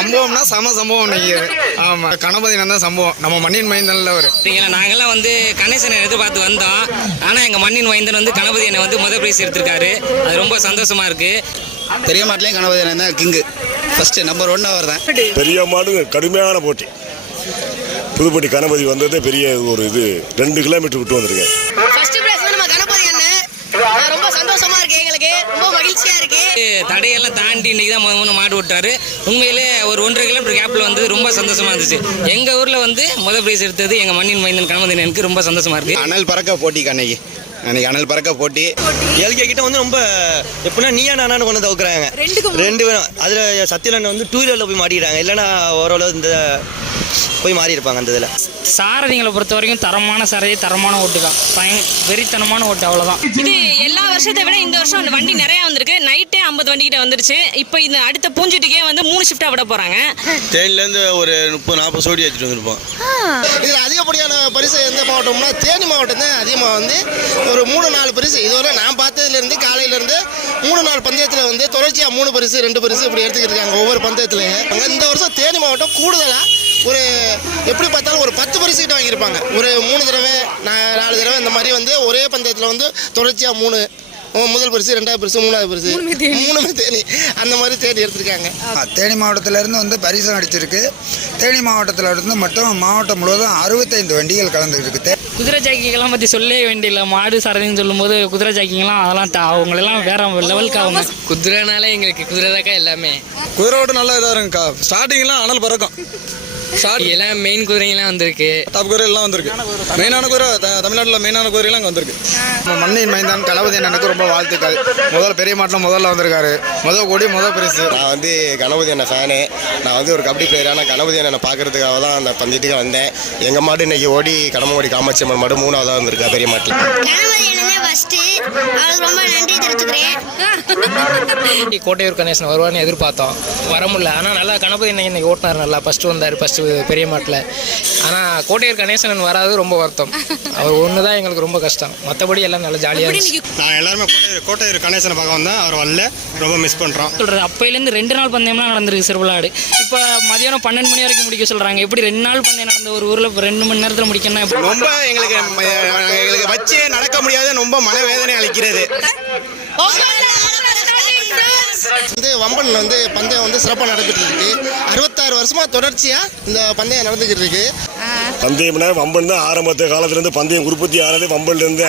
சம்பவம்னா சம்பவம் இன்னைக்கு. ஆமா, கணபதி தான் சம்பவம். நம்ம மண்ணின் மைந்தன்ல ஒரு நாங்கெல்லாம் வந்து கணேசனை எதிர்பார்த்து வந்தோம். ஆனா எங்க மண்ணின் மைந்தன் வந்து கணபதி என்னை வந்து முதல் பிரைஸ் எடுத்திருக்காரு. அது ரொம்ப சந்தோஷமா இருக்கு. பெரிய மாட்டிலையும் கணபதி அண்ணன் தான் கிங்கு. ஃபர்ஸ்ட் நம்பர் 1 அவர் தான். பெரிய மாடு கடுமையான போட்டி. புதுப்பட்டி கணபதி வந்ததே பெரிய ஒரு இது. 2 கிலோமீட்டர் விட்டு வந்திருக்கேன். ஃபர்ஸ்ட் பிரைஸ் நம்ம கணபதி அண்ணன். ரொம்ப சந்தோஷமா இருக்கு, எங்களுக்கு ரொம்ப மகிழ்ச்சியா இருக்கு. தடையெல்லாம் தாண்டி இன்னைக்கு தான் முதல் மாடு விட்டாரு. உண்மையிலே ஒரு 1.5 கிலோமீட்டர் கேப்ல வந்து ரொம்ப சந்தோஷமா இருந்துச்சு. எங்க ஊர்ல வந்து முதல் பிரைஸ் எடுத்தது எங்க மண்ணின் மைந்தன் கணபதி எனக்கு ரொம்ப சந்தோஷமா இருக்கு. அனல் பறக்க போட்டி அன்னைக்கு அனல் பறக்க போட்டி. எல்கே கிட்ட வந்து ரொம்ப எப்படின்னா நீயா நானான்னு கொண்டு தவுக்குறாங்க. 2 பேரும் அதில் சத்தியலன் வந்து 2 வீலரில் போய் மாட்டிக்கிறாங்க. இல்லைன்னா ஓரளவு இந்த போய் மாறி இருப்பாங்க. அந்த இதில் சாரதிகளை பொறுத்த வரைக்கும் தரமான சாரதி, தரமான ஓட்டு தான். வெறித்தனமான ஓட்டு, அவ்வளோதான். இது எல்லா வருஷத்தை விட இந்த வருஷம் அந்த வண்டி நிறைய வந்திருக்கு. நைட்டே 50 வண்டி கிட்ட வந்துருச்சு. இப்போ இந்த அடுத்த பூஞ்சிட்டுக்கே வந்து 3 ஷிஃப்டா விட போறாங்க. தேனிலேருந்து ஒரு 30-40 சோடி வச்சுட்டு வந்துருப்போம். இதில் அதிகப்படியான பரிசு எந்த மாவட்டம்னா தேனி மாவட்டம் தான் அதிகமாக வந்து ஒரு 3-4 பரிசு. இதுவரை நான் பார்த்ததுலேருந்து காலையிலேருந்து 3-4 பந்தயத்தில் வந்து தொடர்ச்சியாக 3 பரிசு 2 பரிசு இப்படி எடுத்துக்கிட்டு இருக்காங்க ஒவ்வொரு பந்தயத்துலையும். இந்த வருஷம் தேனி மாவட்டம் கூடுதலாக ஒரு எப்படி பார்த்தாலும் ஒரு 10 பரிசு கிட்ட வாங்கியிருப்பாங்க. ஒரு 3 தடவை 4 தடவை இந்த மாதிரி வந்து ஒரே பந்தயத்தில் வந்து தொடர்ச்சியாக 3 முதல் பரிசு 2வது பரிசு 3வது பரிசு 3 தேனி அந்த மாதிரி தேடி எடுத்திருக்காங்க. தேனி மாவட்டத்திலேருந்து வந்து பரிசு அடிச்சிருக்கு. தேனி மாவட்டத்தில் இருந்து மட்டும் மாவட்டம் முழுவதும் 65 வண்டிகள் கலந்துருக்கு. குதிரை ஜாக்கிங்கெல்லாம் பற்றி சொல்லவே வேண்டியில்லை. மாடு சாரதின்னு சொல்லும்போது குதிரை ஜாக்கிங்கெல்லாம் அதெல்லாம் அவங்களெல்லாம் வேற லெவலுக்கு ஆகுங்க. குதிரைனால எங்களுக்கு குதிரை தாக்கா எல்லாமே. குதிரை ஓட்டு நல்லா இதாக இருக்குங்கக்கா. ஸ்டார்டிங்லாம் அனல் பறக்கும். எல்லாம் மெயின் குதிரைங்கெல்லாம் வந்திருக்கு. டாப் குதிரை எல்லாம் வந்திருக்கு. மெயினான குதிரை தமிழ்நாட்டில் மெயினான குதிரைலாம் அங்கே வந்திருக்கு. மண்ணின் மைந்தான் கணபதி அண்ணனுக்கு ரொம்ப வாழ்த்துக்கள். முதல் பெரிய மாட்டில் முதல்ல வந்திருக்காரு. கோடி முதல் பரிசு. நான் வந்து கணபதி அண்ணன் ஃபேனு. நான் வந்து ஒரு கபடி பிளேயரான கணபதி அண்ணனை பார்க்கறதுக்காக தான் அந்த பந்தயத்துக்கு வந்தேன். எங்கள் மாடு இன்னைக்கு ஓடி கடம்பங்குடி காமாட்சி அம்மன் மாடு 3வது வந்திருக்கா பெரிய மாட்டில். கணபதி அண்ணனே ஃபர்ஸ்ட். அவருக்கு ரொம்ப நன்றி தெரிவிச்சுக்கிறேன். கோட்டையூர் கணேசன் வருவான்னு எதிர்பார்த்தோம், வர முடியல. ஆனால் நல்லா கணபதி இன்னைக்கு ஓட்டினார். நல்லா ஃபஸ்ட்டு வந்தார் ஃபஸ்ட்டு பெரிய மாட்டில். ஆனால் கோட்டையூர் கணேசன் வராது ரொம்ப வருத்தம். அவர் ஒன்று தான் எங்களுக்கு ரொம்ப கஷ்டம். மற்றபடி எல்லாம் நல்லா ஜாலியாக இருந்துச்சு. நான் எல்லாருமே கோட்டையூர் கணேசனை பார்க்க வந்தேன். அவர் வரல, ரொம்ப மிஸ் பண்ணுறோம். சொல்கிறது அப்போலேருந்து 2 நாள் பந்தயம்லாம் நடந்திருக்கு சிறுவிளாடு. இப்போ மதியானம் 12 மணி வரைக்கும் முடிக்க சொல்கிறாங்க. எப்படி 2 நாள் பந்தயம் நடந்த ஒரு ஊரில் 2 மணி நேரத்தில் முடிக்கணும்? ரொம்ப எங்களுக்கு வச்சு நடக்க முடியாது. ரொம்ப மனவேதனை அளிக்கிறது. வந்து வம்பன் வந்து பந்தயம் வந்து சிறப்பாக நடந்துட்டு இருக்கு. 66 வருஷமா தொடர்ச்சியாக இந்த பந்தயம் நடந்துக்கிட்டு இருக்கு. பந்தயம்னா வம்பன் தான் ஆரம்பத்து காலத்துலேருந்து பந்தயம் உற்பத்தி ஆனது வம்பன்லேருந்து.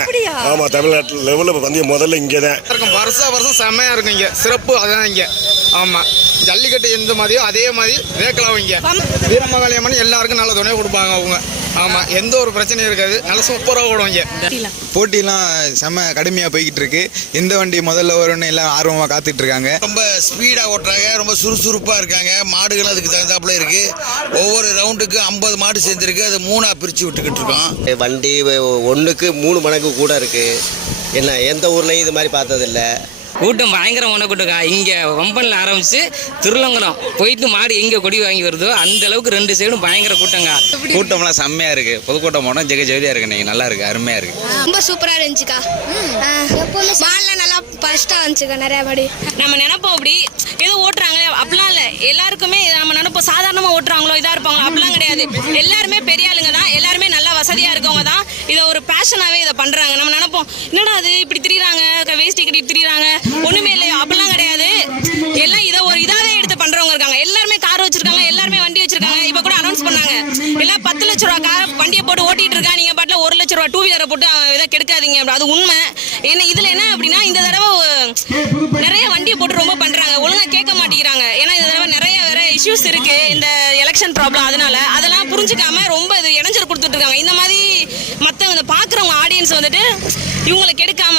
ஆமாம், தமிழ்நாட்டில் லெவலில் பந்தயம் முதல்ல இங்கே தான் இருக்கும். வருஷம் செம்மையாக இருக்கும் இங்கே. சிறப்பு அதுதான் இங்கே. ஆமாம், ஜல்லிக்கட்டு எந்த மாதிரியோ அதே மாதிரி வேக்கலாம் இங்கே. வீரமகாளியம்மன் எல்லாருக்கும் நல்ல துணை கொடுப்பாங்க அவங்க. ஆமாம், எந்த ஒரு பிரச்சனையும் இருக்காது. நல்லா சூப்பராக ஓடும் இங்கே. போட்டிலாம் செம்ம கடுமையாக போய்கிட்டு இருக்கு. எந்த வண்டி முதல்ல வரும்னு எல்லாம் ஆர்வமாக காத்துட்டு இருக்காங்க. ரொம்ப ஸ்பீடாக ஓட்டுறாங்க, ரொம்ப சுறுசுறுப்பாக இருக்காங்க. மாடுகள் அதுக்கு தகுந்தாப்புல இருக்கு. ஒவ்வொரு ரவுண்டுக்கு 50 மாடு சேர்ந்துருக்கு. அது 3ஆக பிரித்து விட்டுக்கிட்டு இருக்கோம். வண்டி 1க்கு 3 மடங்கு கூட இருக்கு. என்ன எந்த ஊர்லேயும் இது மாதிரி பார்த்ததில்லை. கூட்டம் பயங்கரம் கூட்டக்கா. இங்கே வம்பனில் ஆரம்பிச்சு திருலங்குளம் போயிட்டு மாடு எங்கே கொடி வாங்கி வருதோ அந்த அளவுக்கு 2 சைடும் பயங்கர கூட்டங்க. கூட்டம்லாம் செம்மையாக இருக்கு. பொதுக்கூட்டம் போனால் ஜெகஜோதியாக இருக்கு. நீங்கள் நல்லா இருக்கு, அருமையாக இருக்கு. ரொம்ப சூப்பரா இருந்துச்சுக்கா. மாடல நல்லா ஃபர்ஸ்டா வந்துச்சுக்கா. நிறைய படி நம்ம நினைப்போம் அப்படி ஏதோ ஓட்டுறாங்க அப்படிலாம் இல்லை. எல்லாருக்குமே நம்ம நினைப்போம் சாதாரணமாக ஓட்டுறாங்களோ இதாக இருப்பாங்களோ அப்படிலாம் கிடையாது. எல்லாருமே பெரிய ஆளுங்க தான். எல்லாருமே நல்லா வசதியாக இருக்கவங்க தான். இதை ஒரு பேஷனாகவே இதை பண்ணுறாங்க. நம்ம நினைப்போம் என்னடா அது இப்படி திரியிறாங்க, வேஸ்டி கட்டிட்டு திரியிறாங்க, ஒன்றுமே இல்லை அப்படிலாம் கிடையாது. எல்லாம் இதை ஒரு இதாகவே எடுத்து பண்ணுறவங்க இருக்காங்க. எல்லாருமே கார் வச்சிருக்காங்க, எல்லாருமே வண்டி வச்சிருக்காங்க. இப்போ கூட அனௌன்ஸ் பண்ணாங்க எல்லாம் 10 லட்ச ரூபா கார் வண்டியை போட்டு ஓட்டிட்டு இருக்கா. நீங்கள் பாட்டில் 1 லட்ச ரூபா 2 வீலரை போட்டு இதை கெடுக்காதீங்க. அது உண்மை. ஏன்னா இதில் என்ன அப்படின்னா இந்த தடவை நிறைய வண்டியை போட்டு ரொம்ப பண்ணுறாங்க. ஒழுங்காக கேட்க மாட்டேங்கிறாங்க. ஏன்னா இந்த தடவை நிறைய வேற இஷ்யூஸ் இருக்கு. இந்த எலெக்ஷன் ப்ராப்ளம். அதெல்லாம் புரிஞ்சுக்காம ரொம்ப இது இடைஞ்சல் கொடுத்துட்டு இருக்காங்க. இந்த மாதிரி மற்றவங்க இந்த பார்க்குறவங்க ஆடியன்ஸ் வந்துட்டு இவங்களை கெடுக்காம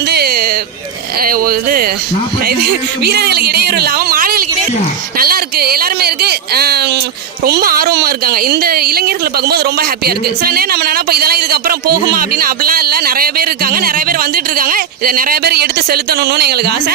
வந்து இது வீரர்களுக்கு இடையூறு இல்லாமல் மாடுகளுக்கு இடையே நல்லா இருக்கு. எல்லாருமே இருக்கு. ரொம்ப ஆர்வமா இருக்காங்க. இந்த இளைஞர்களை பார்க்கும்போது ரொம்ப ஹாப்பியா இருக்கு. சில நேரம் நம்ம நினைப்போம் இதெல்லாம் இதுக்கப்புறம் போகுமா அப்படின்னு. அப்படிலாம் இல்லை. நிறைய பேர் இருக்காங்க, நிறைய பேர் வந்துட்டு இருக்காங்க. இதை நிறைய பேர் எடுத்து செலுத்தணும்னு எங்களுக்கு ஆசை.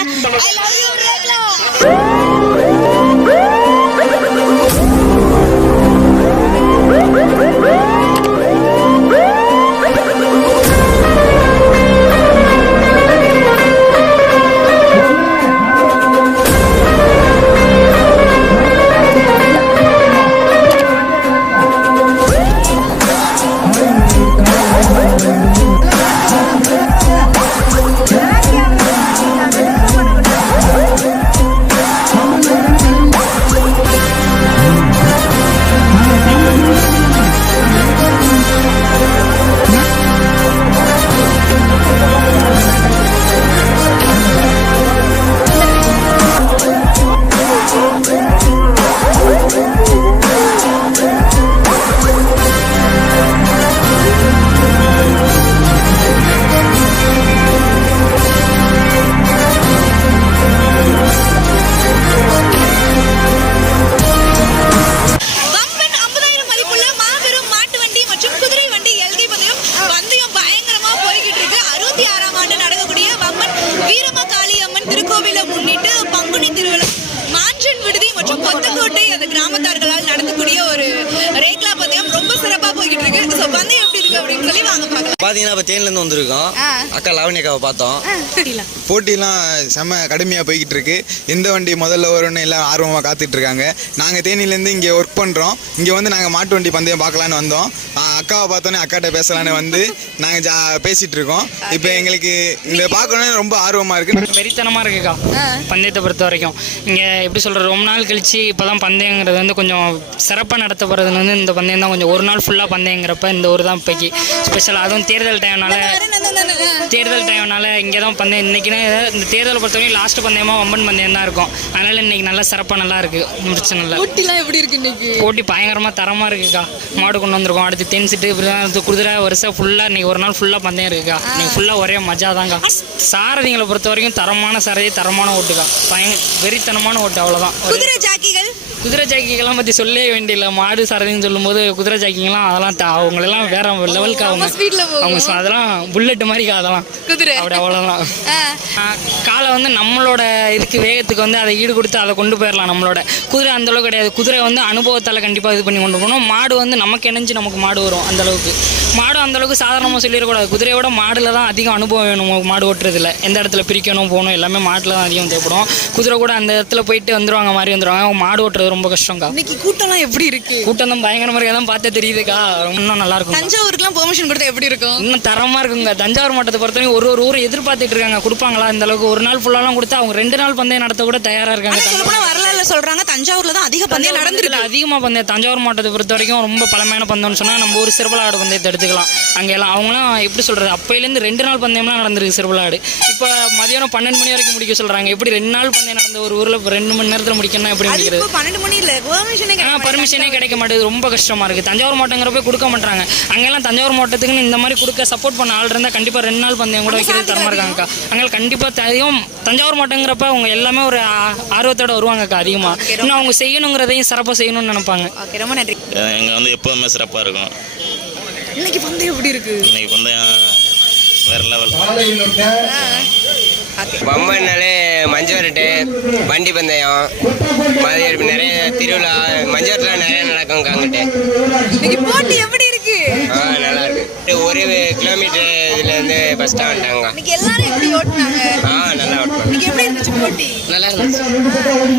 கோவிலை முன்னிட்டு பங்குனி திருவிழா மாஞ்சன் விடுதி மற்றும் கொத்தக்கோட்டை அந்த கிராமத்தார்களால் நடத்தக்கூடிய ஒரு ரேக்லா பந்தயம் ரொம்ப சிறப்பாக போய்கிட்டு இருக்கு. ஸோ பந்தயம் எப்படி இருக்கு அப்படின்னு சொல்லி வாங்க பார்க்கலாம். பார்த்தீங்கன்னா இப்போ தேனிலேருந்து வந்திருக்கோம். அக்கா லாவணியக்காவை பார்த்தோம். போட்டிலாம் செம்ம கடுமையாக போய்கிட்டு இருக்கு. எந்த வண்டி முதல்ல வரும்னு எல்லாம் ஆர்வமாக காத்துட்டு இருக்காங்க. நாங்கள் தேனிலேருந்து இங்கே ஒர்க் பண்ணுறோம். இங்கே வந்து நாங்கள் மாட்டு வண்டி பந்தயம் பார்க்கலான்னு வந்தோம். அக்காவை பார்த்தோன்னே அக்காட்ட பேசலான்னு வந்து நாங்கள் பேசிகிட்டு இருக்கோம். இப்போ எங்களுக்கு இந்த பார்க்கணுன்னு ரொம்ப ஆர்வமாக இருக்குது. வெறித்தனமாக இருக்குக்கா பந்தயத்தை பொறுத்த வரைக்கும். இங்கே எப்படி சொல்கிறது, ரொம்ப நாள் கழிச்சு இப்போ தான் பந்தயங்கிறது வந்து கொஞ்சம் சிறப்பாக நடத்தப்படுறது வந்து இந்த பந்தயம் தான். கொஞ்சம் ஒரு நாள் ஃபுல்லாக பந்தயங்கிறப்ப இந்த ஊர் தான் இப்போக்கி ஸ்பெஷல். அதுவும் தேர்தல் டைம்னால இங்கே தான் பந்தயம். இன்றைக்கினா இந்த தேர்தலை பொறுத்தவரைக்கும் லாஸ்ட் பந்தயமாக வம்பன் பந்தயம் தான் இருக்கும். அதனால் இன்றைக்கி நல்லா சிறப்பாக நல்லா இருக்குது. முடிச்சு நல்லா போட்டிலாம் எப்படி இருக்கு இன்னைக்கு? போட்டி பயங்கரமாக தரமாக இருக்குக்கா. மாடு கொண்டு வந்திருக்கோம். அடுத்து தென்சிட்டு இப்படி குதிரை வருஷம் ஃபுல்லாக இன்றைக்கி ஒரு நாள் ஃபுல்லாக பந்தயம் இருக்குக்கா. இன்றைக்கி ஃபுல்லாக ஒரே மஜா தாங்க. சாரதிங்களை பொறுத்த வரைக்கும் தரமான சாரதி, தரமான ஓட்டுக்கா. வெறித்தனமான ஓட்டு, அவ்வளோதான். குதிரை ஜாக்கிகள்லாம் பற்றி சொல்லவே வேண்டியில்லை. மாடு சாரதின்னு சொல்லும்போது குதிரை ஜாக்கிங்கெல்லாம் அதெல்லாம் அவங்களெல்லாம் வேற லெவலுக்கு அவங்க அதெல்லாம் புல்லட் மாதிரிக்கா. அதெல்லாம் குதிரை அப்படி அவ்வளோதான். காலை வந்து நம்மளோட இதுக்கு வேகத்துக்கு வந்து அதை ஈடு கொடுத்து அதை கொண்டு போயிடலாம். நம்மளோட குதிரை அந்தளவுக்கு கிடையாது. குதிரை வந்து அனுபவத்தால் கண்டிப்பாக இது பண்ணி கொண்டு போகணும். மாடு வந்து நமக்கு இணைஞ்சு நமக்கு மாடு வரும். அந்தளவுக்கு மாடு அந்தளவுக்கு சாதாரணமாக சொல்லிடக்கூடாது. குதிரையோட மாடில் தான் அதிகம் அனுபவம் வேணும். மாடு ஓட்டுறதுல எந்த இடத்துல பிரிக்கணும் போகணும் எல்லாமே மாட்டில் தான் அதிகம் தேவைப்படும். குதிரை கூட அந்த இடத்துல போயிட்டு வந்துடுவாங்க மாதிரி வந்துடுவாங்க. மாடு ஓட்டுறது ரொம்ப கஷ்டம்க்கா. இன்னைக்கு கூட்டம்லாம் எப்படி இருக்கு? கூட்டம் தான் பயங்கர முறையாக தான் பார்த்தே தெரியுதுக்கா. இன்னும் நல்லா இருக்கும். தஞ்சாவூருக்குலாம் பெர்மிஷன் கொடுத்தா எப்படி இருக்கும்? இன்னும் தரமாக இருக்குங்க. தஞ்சாவூர் மாவட்டத்தை பொறுத்தவரைக்கும் ஒரு ஊர் எதிர்பார்த்துட்டு இருக்காங்க. கொடுப்பாங்களா இந்த அளவுக்கு? ஒரு நாள் ஃபுல்லாலாம் கொடுத்தா அவங்க 2 நாள் பந்தயம் நடத்த கூட தயாராக இருக்காங்க. வரலாறுல சொல்றாங்க தஞ்சாவூர்ல தான் அதிக பந்தயம் நடந்துருக்கு. அதிகமாக பந்தயம் தஞ்சாவூர் மாவட்டத்தை பொறுத்த வரைக்கும் ரொம்ப பழமையான பந்தயம்னு சொன்னால் நம்ம ஒரு சிறுபலாடு பந்தயத்தை எடுத்துக்கலாம். அங்கே எல்லாம் அவங்களாம் எப்படி சொல்கிறது, அப்பையிலேருந்து 2 நாள் பந்தயம்லாம் நடந்திருக்கு சிறுபலாடு. இப்போ மதியானம் 12 மணி வரைக்கும் முடிக்க சொல்கிறாங்க. எப்படி 2 நாள் பந்தயம் நடந்த ஒரு ஊரில் 2 மணி நேரத்தில் முடிக்கணும் எப்படி முடிக்கிறது? 12 மணி இல்லை, பர்மிஷனே கிடைக்க மாட்டேங்குது. ரொம்ப கஷ்டமாக இருக்குது. தஞ்சாவூர் மாவட்டங்கிறப்ப கொடுக்க மாட்டாங்க. அங்கெல்லாம் தஞ்சாவூர் மாவட்டத்துக்குன்னு இந்த மாதிரி கொடுக்க சப்போர்ட் பண்ண ஆள் இருந்தால் கண்டிப்பாக 2 நாள் பந்தயம் கூட வைக்கிறது தரமாக இருக்காங்கக்கா. அங்கே கண்டிப்பாக தெரியும். தஞ்சாவூர் மாவட்டங்கிறப்ப அவங்க எல்லாமே ஒரு ஆர்வத்தோட வருவாங்கக்கா அதிகமாக. இன்னும் அவங்க செய்யணுங்கிறதையும் சிறப்பாக செய்யணும்னு நினைப்பாங்க. ரொம்ப நன்றி. எங்க வந்து எப்பவுமே சிறப்பாக இருக்கும். இன்னைக்கு பந்தயம் எப்படி இருக்கு? இன்னைக்கு பந்தயம் வேற லெவல். பம்பன்னாலே மஞ்சவரட்டு வண்டி பந்தயம் மாதிரி நிறைய திருவிழா மஞ்சவரட்டுலாம் நிறைய நடக்கும். காங்கிட்டு இன்னைக்கு போட்டி எப்படி இருக்கு? நல்லா இருக்கு. 1 கிலோமீட்டர் இதுல இருந்து பஸ் வந்துட்டாங்க. இன்னைக்கு எல்லாரும் எப்படி ஓட்டுனாங்க? நல்லா ஓட்டுவாங்க. இன்னைக்கு எப்படி இருந்துச்சு போட்டி? நல்லா இருந்துச்சு.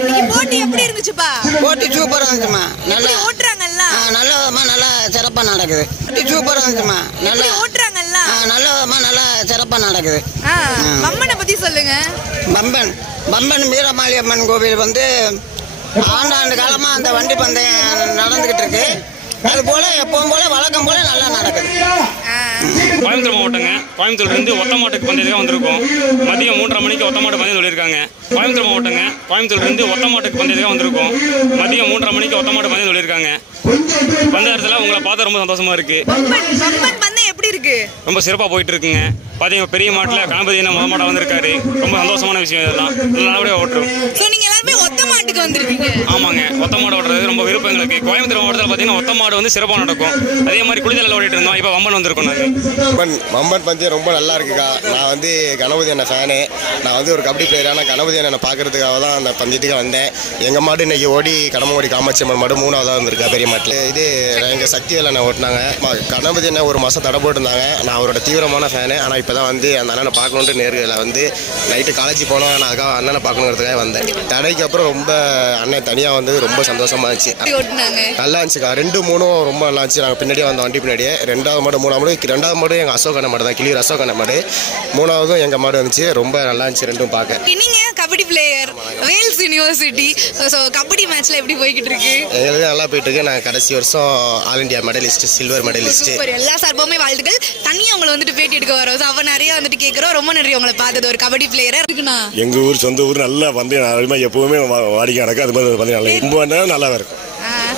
இன்னைக்கு போட்டி எப்படி இருந்துச்சுப்பா? போட்டி சூப்பராக இருந்துச்சுமா. நல்லா ஓட்டுறாங்கல்ல? நல்லமா நல்லா சிறப்பாக நடக்குது. போட்டி சூப்பராக இருந்துச்சுமா. நல்லா ஓட்டுறாங்கல்ல? நல்லமா நல்லா சிறப்பாக நடக்குது. பம்பனை பத்தி சொல்லுங்க. பம்பன் வீரமாளியம்மன் கோவில் வந்து ஆண்டாண்டு காலமாக அந்த வண்டி பந்தயம் நடந்துக்கிட்டு இருக்கு. அது போல எப்பவும் போல வழக்கம் போல நல்லா நடக்குது. கோயம்புத்தூர் மாவட்டங்க. கோயம்புத்தூர்லேருந்து ஒத்த மாட்டுக்கு பந்தயத்துக்காக வந்திருக்கோம். மதியம் 3:30 மணிக்கு ஒத்த மாட்டு பந்தயம் சொல்லியிருக்காங்க. கோயம்புத்தூர் மாவட்டங்க. கோயம்புத்தூர்லேருந்து ஒத்த மாட்டுக்கு பந்தயத்துக்காக வந்திருக்கோம். மதியம் 3:30 மணிக்கு ஒத்த மாட்டு பந்தயம் சொல்லியிருக்காங்க. பந்தயத்தில் உங்களை பார்த்து ரொம்ப சந்தோஷமா இருக்கு. பந்தயம் எப்படி இருக்கு? ரொம்ப சிறப்பாக போயிட்டு இருக்குங்க. பார்த்தீங்கன்னா பெரிய மாட்டில் கணபதி என்ன முத மாட்டா வந்திருக்காரு. ரொம்ப சந்தோஷமான விஷயம் இதெல்லாம். நல்லபடியாக ஓட்டுறோம். நீங்க எல்லாருமே ஒத்த மாட்டுக்கு வந்திருக்கீங்க? ஆமாங்க. ஒத்த மாடு ஓட்டுறது ரொம்ப விருப்பம் எங்களுக்கு. கோயம்புத்தூர் மாவட்டத்தில் பார்த்தீங்கன்னா ஒத்த மாடு வந்து சிறப்பாக நடக்கும். அதே மாதிரி குளித்தலையில் ஓடிட்டு இருந்தோம். இப்போ வம்பன் வந்திருக்கோம். நாங்கள் வம்பன் பந்தயம் ரொம்ப நல்லா இருக்குக்கா. நான் வந்து கணபதி அண்ணன் ஃபேனு. நான் வந்து ஒரு கபடி பிளேயராக நான் கணபதி அண்ணனை பார்க்கறதுக்காக தான் அந்த பந்தயத்துக்கு வந்தேன். எங்கள் மாடு இன்னைக்கு ஓடி கடமோடி காமாட்சி அம்மன் மாடு 3ஆவதாக வந்திருக்கா பெரிய மாட்டில். இது எங்கள் சக்திவேல் அண்ணன் ஓட்டினாங்க. கணபதி அண்ணன் 1 மாதம் தடை போட்டிருந்தாங்க. நான் அவரோட தீவிரமான ஃபேனு. ஆனால் இப்போ தான் வந்து அந்த அண்ணனை பார்க்கணுன்ட்டு நேரில் வந்து நைட்டு காலேஜ் போனோம். நான் அதுக்காக அண்ணனை பார்க்கணுங்கிறதுக்காக வந்தேன். தடைக்கு அப்புறம் ரொம்ப அண்ணன் தனியாக வந்தது ரொம்ப சந்தோஷமாக இருந்துச்சு. நல்லா இருந்துச்சுக்கா. 2, 3 ரொம்ப நல்லா இருந்துச்சு. நாங்கள் பின்னாடியே வந்தோம் வண்டி பின்னாடியே. 2வது மாடு 3ஆவது மாடு 2வது மாடு எங்கள் அசோகண்ண மாடு தான், கிளியூர் அசோகண்ண மாடு. 3ஆவதும் எங்கள் மாடு வந்துச்சு. ரொம்ப நல்லா இருந்துச்சு ரெண்டும் பார்க்க. நீங்க kabaddi player, Vels university. So kabaddi மேட்ச்ல எப்படி போய்கிட்டு இருக்கு? எங்களுக்கு நல்லா போயிட்டு இருக்கு. நான் கடைசி வருஷம் all India medallist, silver medallist. எல்லா சார்புமே வாழ்த்துக்கள். தனியாக உங்களை வந்துட்டு பேட்டி எடுக்க வரோம். அவ நிறைய வந்துட்டு கேட்குறோம். ரொம்ப நன்றி உங்களை பார்த்தது. ஒரு கபடி பிளேயரா இருக்குண்ணா. எங்கள் ஊர் சொந்த ஊர் நல்லா பந்தயம் எப்பவுமே வாடிக்கை நடக்கும். அது மாதிரி பந்தயம் நல்லா ரொம்ப நல்லா இருக்கும்.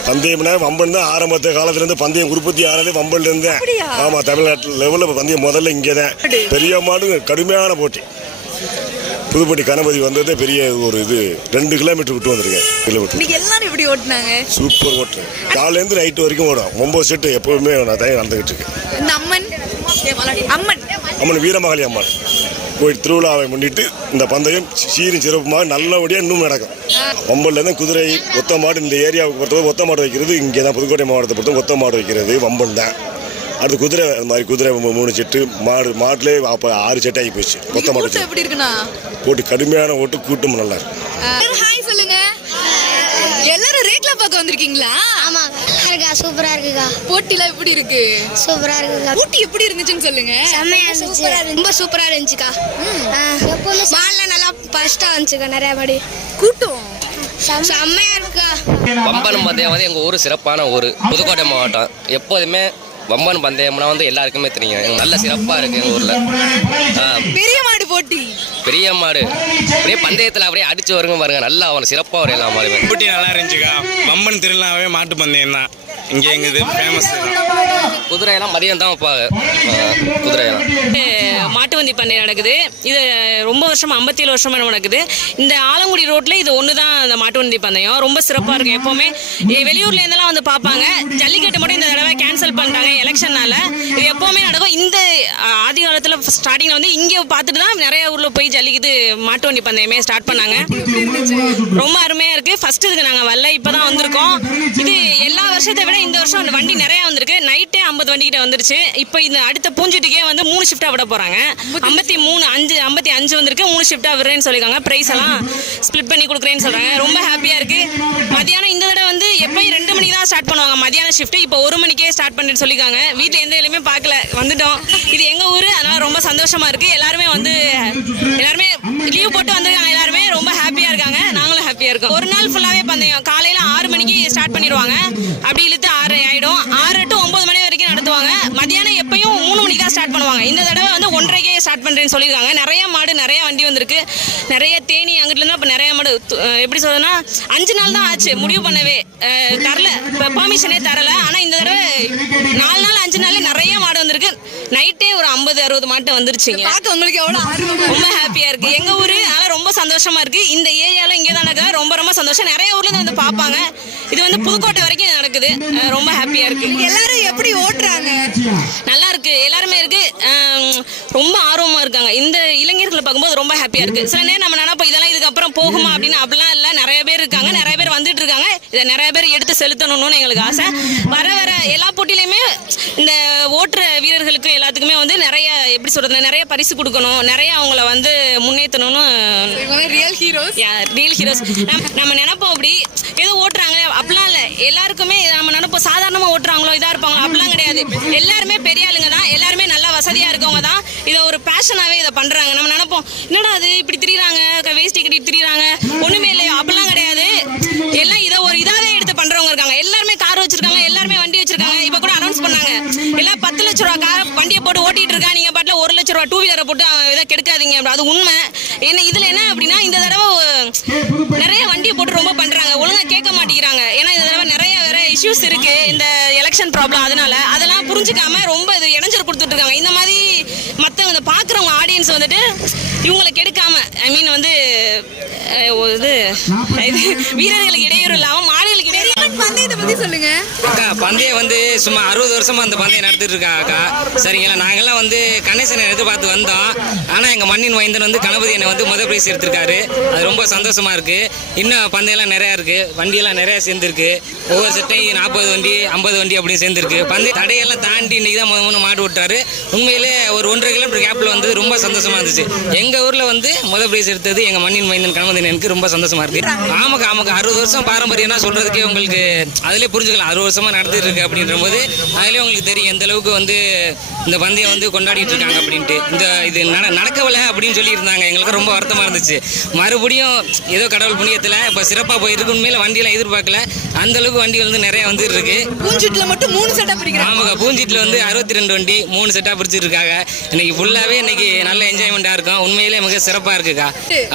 பந்தயம்னா வம்பன் தான் ஆரம்பத்த காலத்துலேருந்து பந்தயம் உற்பத்தி ஆனது வம்பன்லேருந்து. ஆமாம், தமிழ்நாட்டில் லெவலில் பந்தயம் முதல்ல இங்கே தான். பெரிய மாடு கடுமையான போட்டி. புதுப்பட்டி கணபதி வந்ததே பெரிய ஒரு இது. 2 கிலோமீட்டர் விட்டு வந்திருக்கேன். கிலோமீட்டர் எல்லாரும் எப்படி ஓட்டுனாங்க? சூப்பர் ஓட்டுறேன். காலையிலேருந்து நைட்டு வரைக்கும் ஓடும். 9 செட்டு எப்பவுமே நான் தயார் நடந்துகிட்டு இருக்கேன். இந்த அம்மன் அம்மன் வீரமகாளி அம்மன். கோயில் திருவிழாவை முன்னிட்டு இந்த பந்தயம் சீரும் சிறப்புமாக நல்லபடியாக இன்னும் நடக்கும். வம்பன்லேருந்து குதிரை ஒத்த மாடு இந்த ஏரியாவுக்கு பொறுத்தவரை ஒத்த மாடு வைக்கிறது இங்கே தான். புதுக்கோட்டை மாவட்டத்தை பொறுத்தவரை ஒத்த மாடு வைக்கிறது வம்பன் தான். அடுத்து குதிரை, அது மாதிரி குதிரை 3 செட்டு, மாட்டிலே அப்போ 6 செட்டு ஆகி போச்சு. ஒத்த மாடு எப்படி இருக்குண்ணா? போட்டு கடுமையான ஓட்டு, கூட்டம் நல்லா இருக்கும். ஹாய் சொல்லுங்க. எல்லாரும் ரேக்லா பார்க்க வந்திருக்கீங்களா? ஆமா இருக்கா, சூப்பரா இருக்குக்கா. போட்டிலாம் எப்படி இருக்கு? சூப்பரா இருக்குக்கா. போட்டி எப்படி இருந்துச்சுன்னு சொல்லுங்க. செம்மையா இருந்துச்சு, ரொம்ப சூப்பரா இருந்துச்சுக்கா. மால்ல நல்லா ஃபர்ஸ்டா வந்துச்சுக்கா, நிறைய படி கூட்டம் செம்மையா இருக்கா. வம்பன் பந்தயம் வந்து எங்கள் ஊர் சிறப்பான ஊர், புதுக்கோட்டை மாவட்டம். எப்போதுமே வம்பன் பந்தயம்னா வந்து எல்லாருக்குமே தெரியும். எங்க நல்ல சிறப்பாக இருக்குது எங்கள் ஊரில். பெரிய மாடு போட்டி, பெரிய மாடு அப்படியே பந்தயத்தில் அப்படியே அடிச்சு வருங்க பாருங்க, நல்லா அவன் சிறப்பாக வரையலாம் எல்லா மாடுமே. போட்டி நல்லா இருந்துச்சுக்கா. வம்பன் திருவிழாவே மாட்டு பந்தயம் தான் இங்கே எங்குது ஃபேமஸ். குதிரையெல்லாம் மதியம் தான் வைப்பாங்க. குதிரையெல்லாம் மாட்டு வண்டி பந்தயம் நடக்குது. இது ரொம்ப வருஷமா 57 வருஷமா நடக்குது. இந்த ஆலங்குடி ரோட்ல இது ஒன்று தான் அந்த மாட்டு வண்டி பந்தயம். ரொம்ப சிறப்பாக இருக்கு. எப்பவுமே வெளியூர்ல இருந்தெல்லாம் வந்து பார்ப்பாங்க. ஜல்லிக்கட்டு மட்டும் இந்த தடவை கேன்சல் பண்ணிட்டாங்க எலெக்ஷனால. இது எப்பவுமே நடக்கும். இந்த ஆதி காலத்தில் ஸ்டார்டிங்ல வந்து இங்கே பார்த்துட்டு தான் நிறைய ஊர்ல போய் ஜல்லிக்கட்டு மாட்டு வண்டி பந்தயமே ஸ்டார்ட் பண்ணாங்க. ரொம்ப அருமையா இருக்கு. ஃபர்ஸ்ட் இதுக்கு நாங்கள் வரல, இப்பதான் வந்திருக்கோம். இது எல்லா வருஷத்தை விட இந்த வருஷம் அந்த வண்டி நிறைய வந்திருக்கு. நைட்டே 50 வண்டி கிட்ட வந்துருச்சு. இப்போ இந்த அடுத்த பூஞ்சிட்டுக்கே வந்து 3 ஷிஃப்டா விட போறாங்க. 55 வந்திருக்கு. 3 ஷிஃப்டா விடுறேன்னு சொல்லிருக்காங்க. பிரைஸ் எல்லாம் ஸ்பிளிட் பண்ணி கொடுக்குறேன்னு சொல்றாங்க. ரொம்ப ஹாப்பியா இருக்கு. மதியானம் இந்த தடவை வந்து எப்பயும் 2 மணிக்கு தான் ஸ்டார்ட் பண்ணுவாங்க மதியான ஷிஃப்ட். இப்போ 1 மணிக்கே ஸ்டார்ட் பண்ணிட்டு சொல்லிருக்காங்க. வீட்டில் எந்த வேலையுமே பார்க்கல, வந்துட்டோம். இது எங்க ஊரு, அதனால ரொம்ப சந்தோஷமா இருக்கு. எல்லாருமே லீவ் போட்டு வந்திருக்காங்க. எல்லாருமே ரொம்ப ஹாப்பியா இருக்காங்க. நாங்களும் ஹாப்பியா இருக்கோம். ஒரு நாள் ஃபுல்லாவே பந்தயம். காலையில 6 மணிக்கு ஸ்டார்ட் பண்ணிடுவாங்க. அப்படி இழுத்து 6 ஆயிடும். 6 to 9 மணி வரைக்கும் நடத்துவாங்க. மதியானம் எப்பயும் 3 மணிக்கு தான் ஸ்டார்ட் பண்ணுவாங்க. இந்த தடவை வந்து 1:30க்கே ஸ்டார்ட் பண்றேன்னு சொல்லியிருக்காங்க. நிறைய மாடு, நிறைய வண்டி வந்திருக்கு. நிறைய தேனி அங்கிட்டு இருந்தா இப்போ நிறைய மாடு. எப்படி சொல்றதுன்னா 5 நாள் தான் ஆச்சு முடிவு பண்ணவே. தரல, பெர்மிஷனே தரல. ஆனா இந்த தடவை 4 நாள் 5 நாள் நிறைய மாடு வந்திருக்கு. நைட்டே ஒரு 50-60 மாட்டு வந்துருச்சுங்க. பார்க்க உங்களுக்கு எவ்வளவு ஆர்வம், ரொம்ப ஹாப்பியா இருக்கு. எங்க ஊரு, அதனால ரொம்ப சந்தோஷமா இருக்கு. இந்த ஏரியால இங்கே தான் நடக்குது. ரொம்ப ரொம்ப சந்தோஷம். நிறைய ஊர்ல இருந்து வந்து பார்ப்பாங்க. இது வந்து புதுக்கோட்டை வரைக்கும் நடக்குது. ரொம்ப ஹாப்பியா இருக்கு. எல்லாரும் எப்படி ஓட்டுறாங்க? நல்லா இருக்கு, எல்லாருமே இருக்கு. ரொம்ப ஆர்வமா இருக்காங்க. இந்த இளைஞர்களை பார்க்கும்போது ரொம்ப ஹாப்பியா இருக்கு. சில நேரம் நம்ம நினைப்போம் இதெல்லாம் இதுக்கப்புறம் போகுமா அப்படின்னு. அப்படிலாம் இல்லை, நிறைய பேர் இருக்காங்க, நிறைய பேர் வந்துட்டு இருக்காங்க. இதை நிறைய பேர் எடுத்து செலுத்தணும்னு எங்களுக்கு ஆசை. வர எல்லா போட்டியிலையுமே இந்த ஓட்டுற வீரர்களுக்கு எல்லாத்துக்குமே வந்து நிறைய எப்படி சொல்றது, நிறைய பரிசு கொடுக்கணும், நிறைய அவங்கள வந்து முன்னேற்றணும்னு. Real heroes. நம்ம நினைப்போம் அப்படி ஏதோ ஓட்டுறாங்க அப்படிலாம் இல்லை. எல்லாருக்குமே நம்ம நினைப்போம் சாதாரணமாக ஓட்டுறாங்களோ இதாக இருப்பாங்களோ, அப்படிலாம் கிடையாது. எல்லாருமே பெரிய ஆளுங்க தான். எல்லாருமே நல்லா வசதியாக இருக்கவங்க தான். இதை ஒரு பேஷனாகவே இதை பண்ணுறாங்க. நம்ம நினைப்போம் என்னடா அது இப்படி திரியிறாங்க, வேஷ்டி கட்டிட்டு திரியிறாங்க, ஒன்றுமே இல்லையோ, அப்படிலாம் கிடையாது. எல்லாம் இதை ஒரு இதாகவே எடுத்து பண்ணுறவங்க இருக்காங்க. எல்லாருமே கார் வச்சிருக்காங்க, எல்லாருமே வண்டி வச்சிருக்காங்க. இப்போ கூட அனௌன்ஸ் பண்ணாங்க, எல்லாம் 10 லட்ச ரூபா கார் வண்டியை போட்டு ஓட்டிட்டு இருக்கா, நீங்கள் பாட்டில் 1 லட்ச ரூபா 2 வீலரை போட்டு இதை கெடுக்காதீங்க. அது உண்மை. ஏன்னா இதில் என்ன அப்படின்னா இந்த தடவை நிறைய வண்டியை போட்டு ரொம்ப பண்ணுறாங்க, ஒழுங்காக கேட்க மாட்டேங்கிறாங்க. ஏன்னா இந்த தடவை நிறைய வேற இஷ்யூஸ் இருக்கு, இந்த எலெக்ஷன் ப்ராப்ளம். அதெல்லாம் புரிஞ்சுக்காம ரொம்ப இது இடைஞ்சல் கொடுத்துட்டு இருக்காங்க. இந்த மாதிரி மற்றவங்க பார்க்குறவங்க ஆடியன்ஸ் வந்துட்டு இவங்களை கெடுக்காம, ஐ மீன் வந்து இது வீரர்களுக்கு இடையூறு இல்லாமல் மாடுகளுக்கு இடையூறு. பந்தயத்தை பற்றி சொல்லுங்க அக்கா. பந்தயம் வந்து சும்மா 60 வருஷமா அந்த பந்தயம் நடத்திட்டு இருக்காங்க அக்கா. சரிங்களா, நாங்கெல்லாம் வந்து கணேசனை எதிர்பார்த்து வந்தோம். ஆனால் எங்கள் மண்ணின் மைந்தன் வந்து கணபதி என்னை வந்து முதல் பிரைஸ் எடுத்திருக்காரு. அது ரொம்ப சந்தோஷமா இருக்கு. இன்னும் பந்தயம்லாம் நிறையா இருக்கு, வண்டியெல்லாம் நிறையா சேர்ந்துருக்கு. ஒவ்வொரு செட்டையும் 40 வண்டி 50 வண்டி அப்படின்னு சேர்ந்துருக்கு. பந்தய தடையெல்லாம் தாண்டி இன்னைக்கு தான் முதல் மாடு விட்டாரு. உண்மையிலே ஒரு 1.5 கிலோமீட்டர் கேப்பில் வந்து ரொம்ப சந்தோஷமா இருந்துச்சு. எங்கள் ஊரில் வந்து முதல் பிரைஸ் எடுத்தது எங்கள் மண்ணின் மைந்தன் கணபதி எனக்கு ரொம்ப சந்தோஷமா இருக்கு. ஆமாக்கா 60 வருஷம் பாரம்பரியம்னா சொல்றதுக்கே உங்களுக்கு அதிலே புரிஞ்சுக்கலாம். 60 வருஷமா நடந்துட்டு இருக்கு அப்படின்ற போது அதிலே உங்களுக்கு தெரியும் எந்த அளவுக்கு வந்து இந்த பந்தயம் வந்து கொண்டாடிட்டு இருக்காங்க அப்படின்ட்டு. இது நடக்கவில்லை அப்படின்னு சொல்லியிருந்தாங்க. எங்களுக்கு ரொம்ப வருத்தமாக இருந்துச்சு. மறுபடியும் ஏதோ கடவுள் புண்ணியத்தில் இப்போ சிறப்பாக போயிருக்கு. உண்மையில வண்டியெல்லாம் எதிர்பார்க்கல, அந்த அளவுக்கு வண்டிகள் வந்து நிறைய வந்துட்டு இருக்கு. பூஞ்சிட்டில் மட்டும் 3 செட்டாக பிரிக்கிறாங்க. ஆமாக்கா, பூஞ்சிட்டில் வந்து 62 வண்டி 3 செட்டாக பிரிச்சுருக்காங்க. இன்னைக்கு ஃபுல்லாகவே இன்னைக்கு நல்ல என்ஜாய்மெண்ட்டாக இருக்கும். உண்மையிலே மிக சிறப்பாக இருக்குக்கா.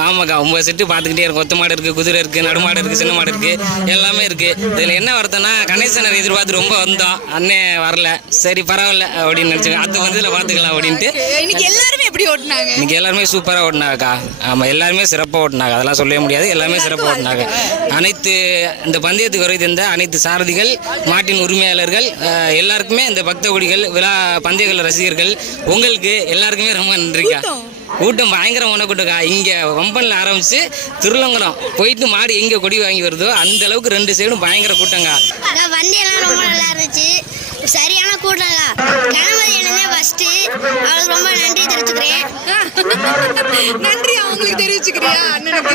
ஆமாக்கா, 9 செட்டு பார்த்துக்கிட்டே இருக்கும். ஒத்த மாடு இருக்குது, குதிரை இருக்குது, நடுமாடு இருக்குது, சின்ன மாடு இருக்குது, எல்லாமே இருக்குது. இதில் என்ன வருத்தம்னா கணேசனை எதிர்பார்த்து ரொம்ப வந்தோம், அண்ணே வரல. சரி பரவாயில்ல அப்படின்னு நினச்சிக்கோங்க, அடுத்த வந்து இதில் பார்த்துக்கலாம் அப்படின்ட்டு. இன்னைக்கு எல்லாருமே எப்படி ஓட்டினாங்க? இன்னைக்கு எல்லாருமே சூப்பராக ஓட்டினாங்கக்கா. ஆமாம், எல்லாருமே சிறப்பாக ஓட்டினாங்க. அதெல்லாம் சொல்ல முடியாது, எல்லாமே சிறப்பாக ஓட்டினாங்க. அனைத்து இந்த பந்தயத்துக்கு வருகை தந்த அனைத்து சாரதிகள், மாட்டின் உரிமையாளர்கள் எல்லாருக்குமே, இந்த பக்த கொடிகள், விழா பந்தயங்கள் ரசிகர்கள், உங்களுக்கு எல்லாருக்குமே ரொம்ப நன்றிக்கா. கூட்டம் பயங்கரமான கூட்டம்க்கா. இங்கே வம்பனில் ஆரம்பித்து திருலங்குளம் போயிட்டு மாடு எங்கே கொடி வாங்கி வருதோ அந்த அளவுக்கு 2 சைடும் பயங்கர கூட்டங்க. வண்டியெல்லாம் ரொம்ப நல்லா இருந்துச்சு, சரியான கூட்டங்க. கணபதி என்னன்னே ஃபர்ஸ்ட் அவளுக்கு ரொம்ப நன்றி தெரிவிச்சுக்கிறேன். நன்றி அவங்களுக்கு தெரிவிச்சுக்கிறியா அண்ணனுக்கு?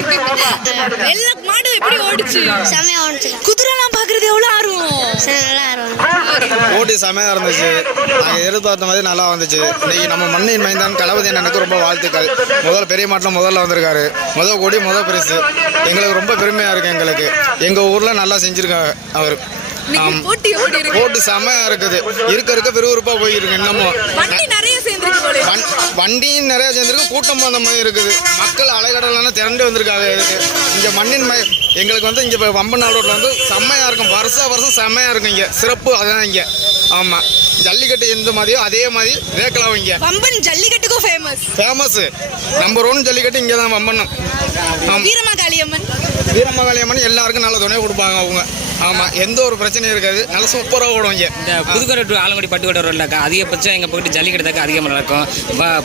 எல்லா மாடு எப்படி ஓடிச்சு? செமையா ஓடிச்சு. குதிரைலாம் பார்க்கறது எவ்வளோ ஆர்வம்? சரி, நல்லா ஆர்வம். போட்டி செமையாக இருந்துச்சு. நாங்கள் எதிர்பார்த்த மாதிரி நல்லா வந்துச்சு. இன்னைக்கு நம்ம மண்ணின் மைந்தான் கணபதி அண்ணனுக்கு ரொம்ப வாழ்த்துக்கள். பெரிய மாட்டில் முதல்ல வந்திருக்காரு. கோடி பரிசு எங்களுக்கு ரொம்ப பெருமையாக இருக்குது. எங்களுக்கு எங்கள் ஊரில் நல்லா செஞ்சுருக்காங்க அவர். போட்டி செமையாக இருக்குது. இருக்க விறுவிறுப்பாக போயிருக்கு. இன்னமும் வண்டியும் நிறைய சேர்ந்துருக்கு, கூட்டமும் அந்த மாதிரி இருக்குது. மக்கள் அலைகடலாம் திரண்டு வந்திருக்காங்க. இதுக்கு இங்கே மண்ணின் எங்களுக்கு வந்து இங்கே வம்பன் ரோட்டில் வந்து செம்மையாக இருக்கும். வருஷம் செம்மையாக இருக்கும். இங்கே சிறப்பு அதுதான் இங்கே. ஆமாம், ஜல்லிக்கட்டு எந்த மாதிரியோ அதே மாதிரி வேக்கலாம். இங்கே வம்பன் ஜல்லிக்கட்டுக்கும் ஃபேமஸ் நம்பர் 1 ஜல்லிக்கட்டு இங்கே தான் வம்பன். வீரமகாளியம்மன் எல்லாருக்கும் நல்ல துணை கொடுப்பாங்க அவங்க. ஆமாம், எந்த ஒரு பிரச்சனையும் இருக்காது. நல்லா சூப்பராக ஓடும். இங்கே இந்த புதுக்கோட்டை டு ஆலங்குடி பட்டுக்கோட்டை ரோட்லக்கா அதிகபட்சம் எங்கள் போயிட்டு ஜல்லிக்கட்டுதாக்கா அதிகமாக நடக்கும்.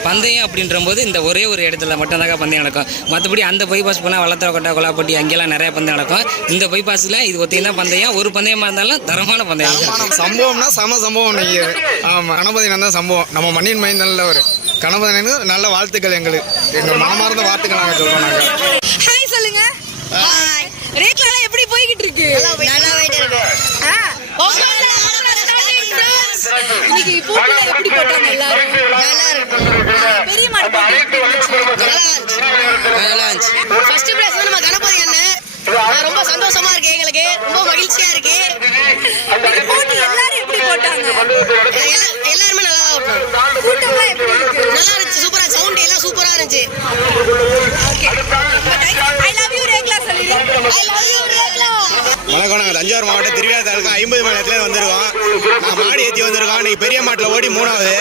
பந்தயம் அப்படின்ற போது இந்த ஒரே ஒரு இடத்துல மட்டும்தாக்கா பந்தயம் நடக்கும். மற்றபடி அந்த பைபாஸ் போனால் வளர்த்தக்கோட்டை கொலாப்பட்டி அங்கெல்லாம் நிறைய பந்தயம் நடக்கும். இந்த பைபாஸில் இது ஒத்தியும் தான் பந்தயம். ஒரு பந்தயமாக இருந்தாலும் தரமான பந்தயம். சம்பவம்னா சம்பவம் நீங்கள். ஆமாம், கணபதி தான் சம்பவம். நம்ம மண்ணின் மைந்தனில் ஒரு கணபதி நல்ல வாழ்த்துக்கள். எங்கள் மனமார்ந்த வாழ்த்துக்கள் நாங்கள் சொல்கிறோம். நாங்கள் ஹாய் சொல்லுங்க. ரேக்லாம் எப்படி போய்கிட்டு இருக்கு? நல்லா போயிட்டு இருக்கு. இன்னைக்கு போட்டில எப்படி போட்டாங்க எல்லாரும்? நல்லா இருக்கு. பெரிய மாடு போட்டி எப்படி இருந்துச்சு? நல்லா இருந்துச்சு. ஃபர்ஸ்ட் பிளேஸ் நம்ம கணபதி அண்ணன். ரொம்ப சந்தோஷமா இருக்கு. எங்களுக்கு ரொம்ப மகிழ்ச்சியா இருக்கு. போட்டி எல்லாரும் எப்படி போட்டாங்க? எல்லாருமே நல்லா தான் ஓட்டாங்க. கூட்டம்லாம் எப்படி இருக்கு? நல்லா இருந்துச்சு. சூப்பரா சவுண்ட் எல்லாம் சூப்பரா இருந்துச்சு. ஓகே, ஐ லவ் யூ ரேக்லா சொல்லிடு. ஐ லவ் யூ ரேக்லா. வணக்கம். நாங்கள் தஞ்சாவூர் மாவட்டம் திருவிழா தாலுக்கா 50 மணி நேரத்தில் வந்திருக்கோம். நான் மாடு ஏற்றி வந்திருக்கோம். இன்னைக்கு பெரிய மாட்டில் ஓடி 3வது.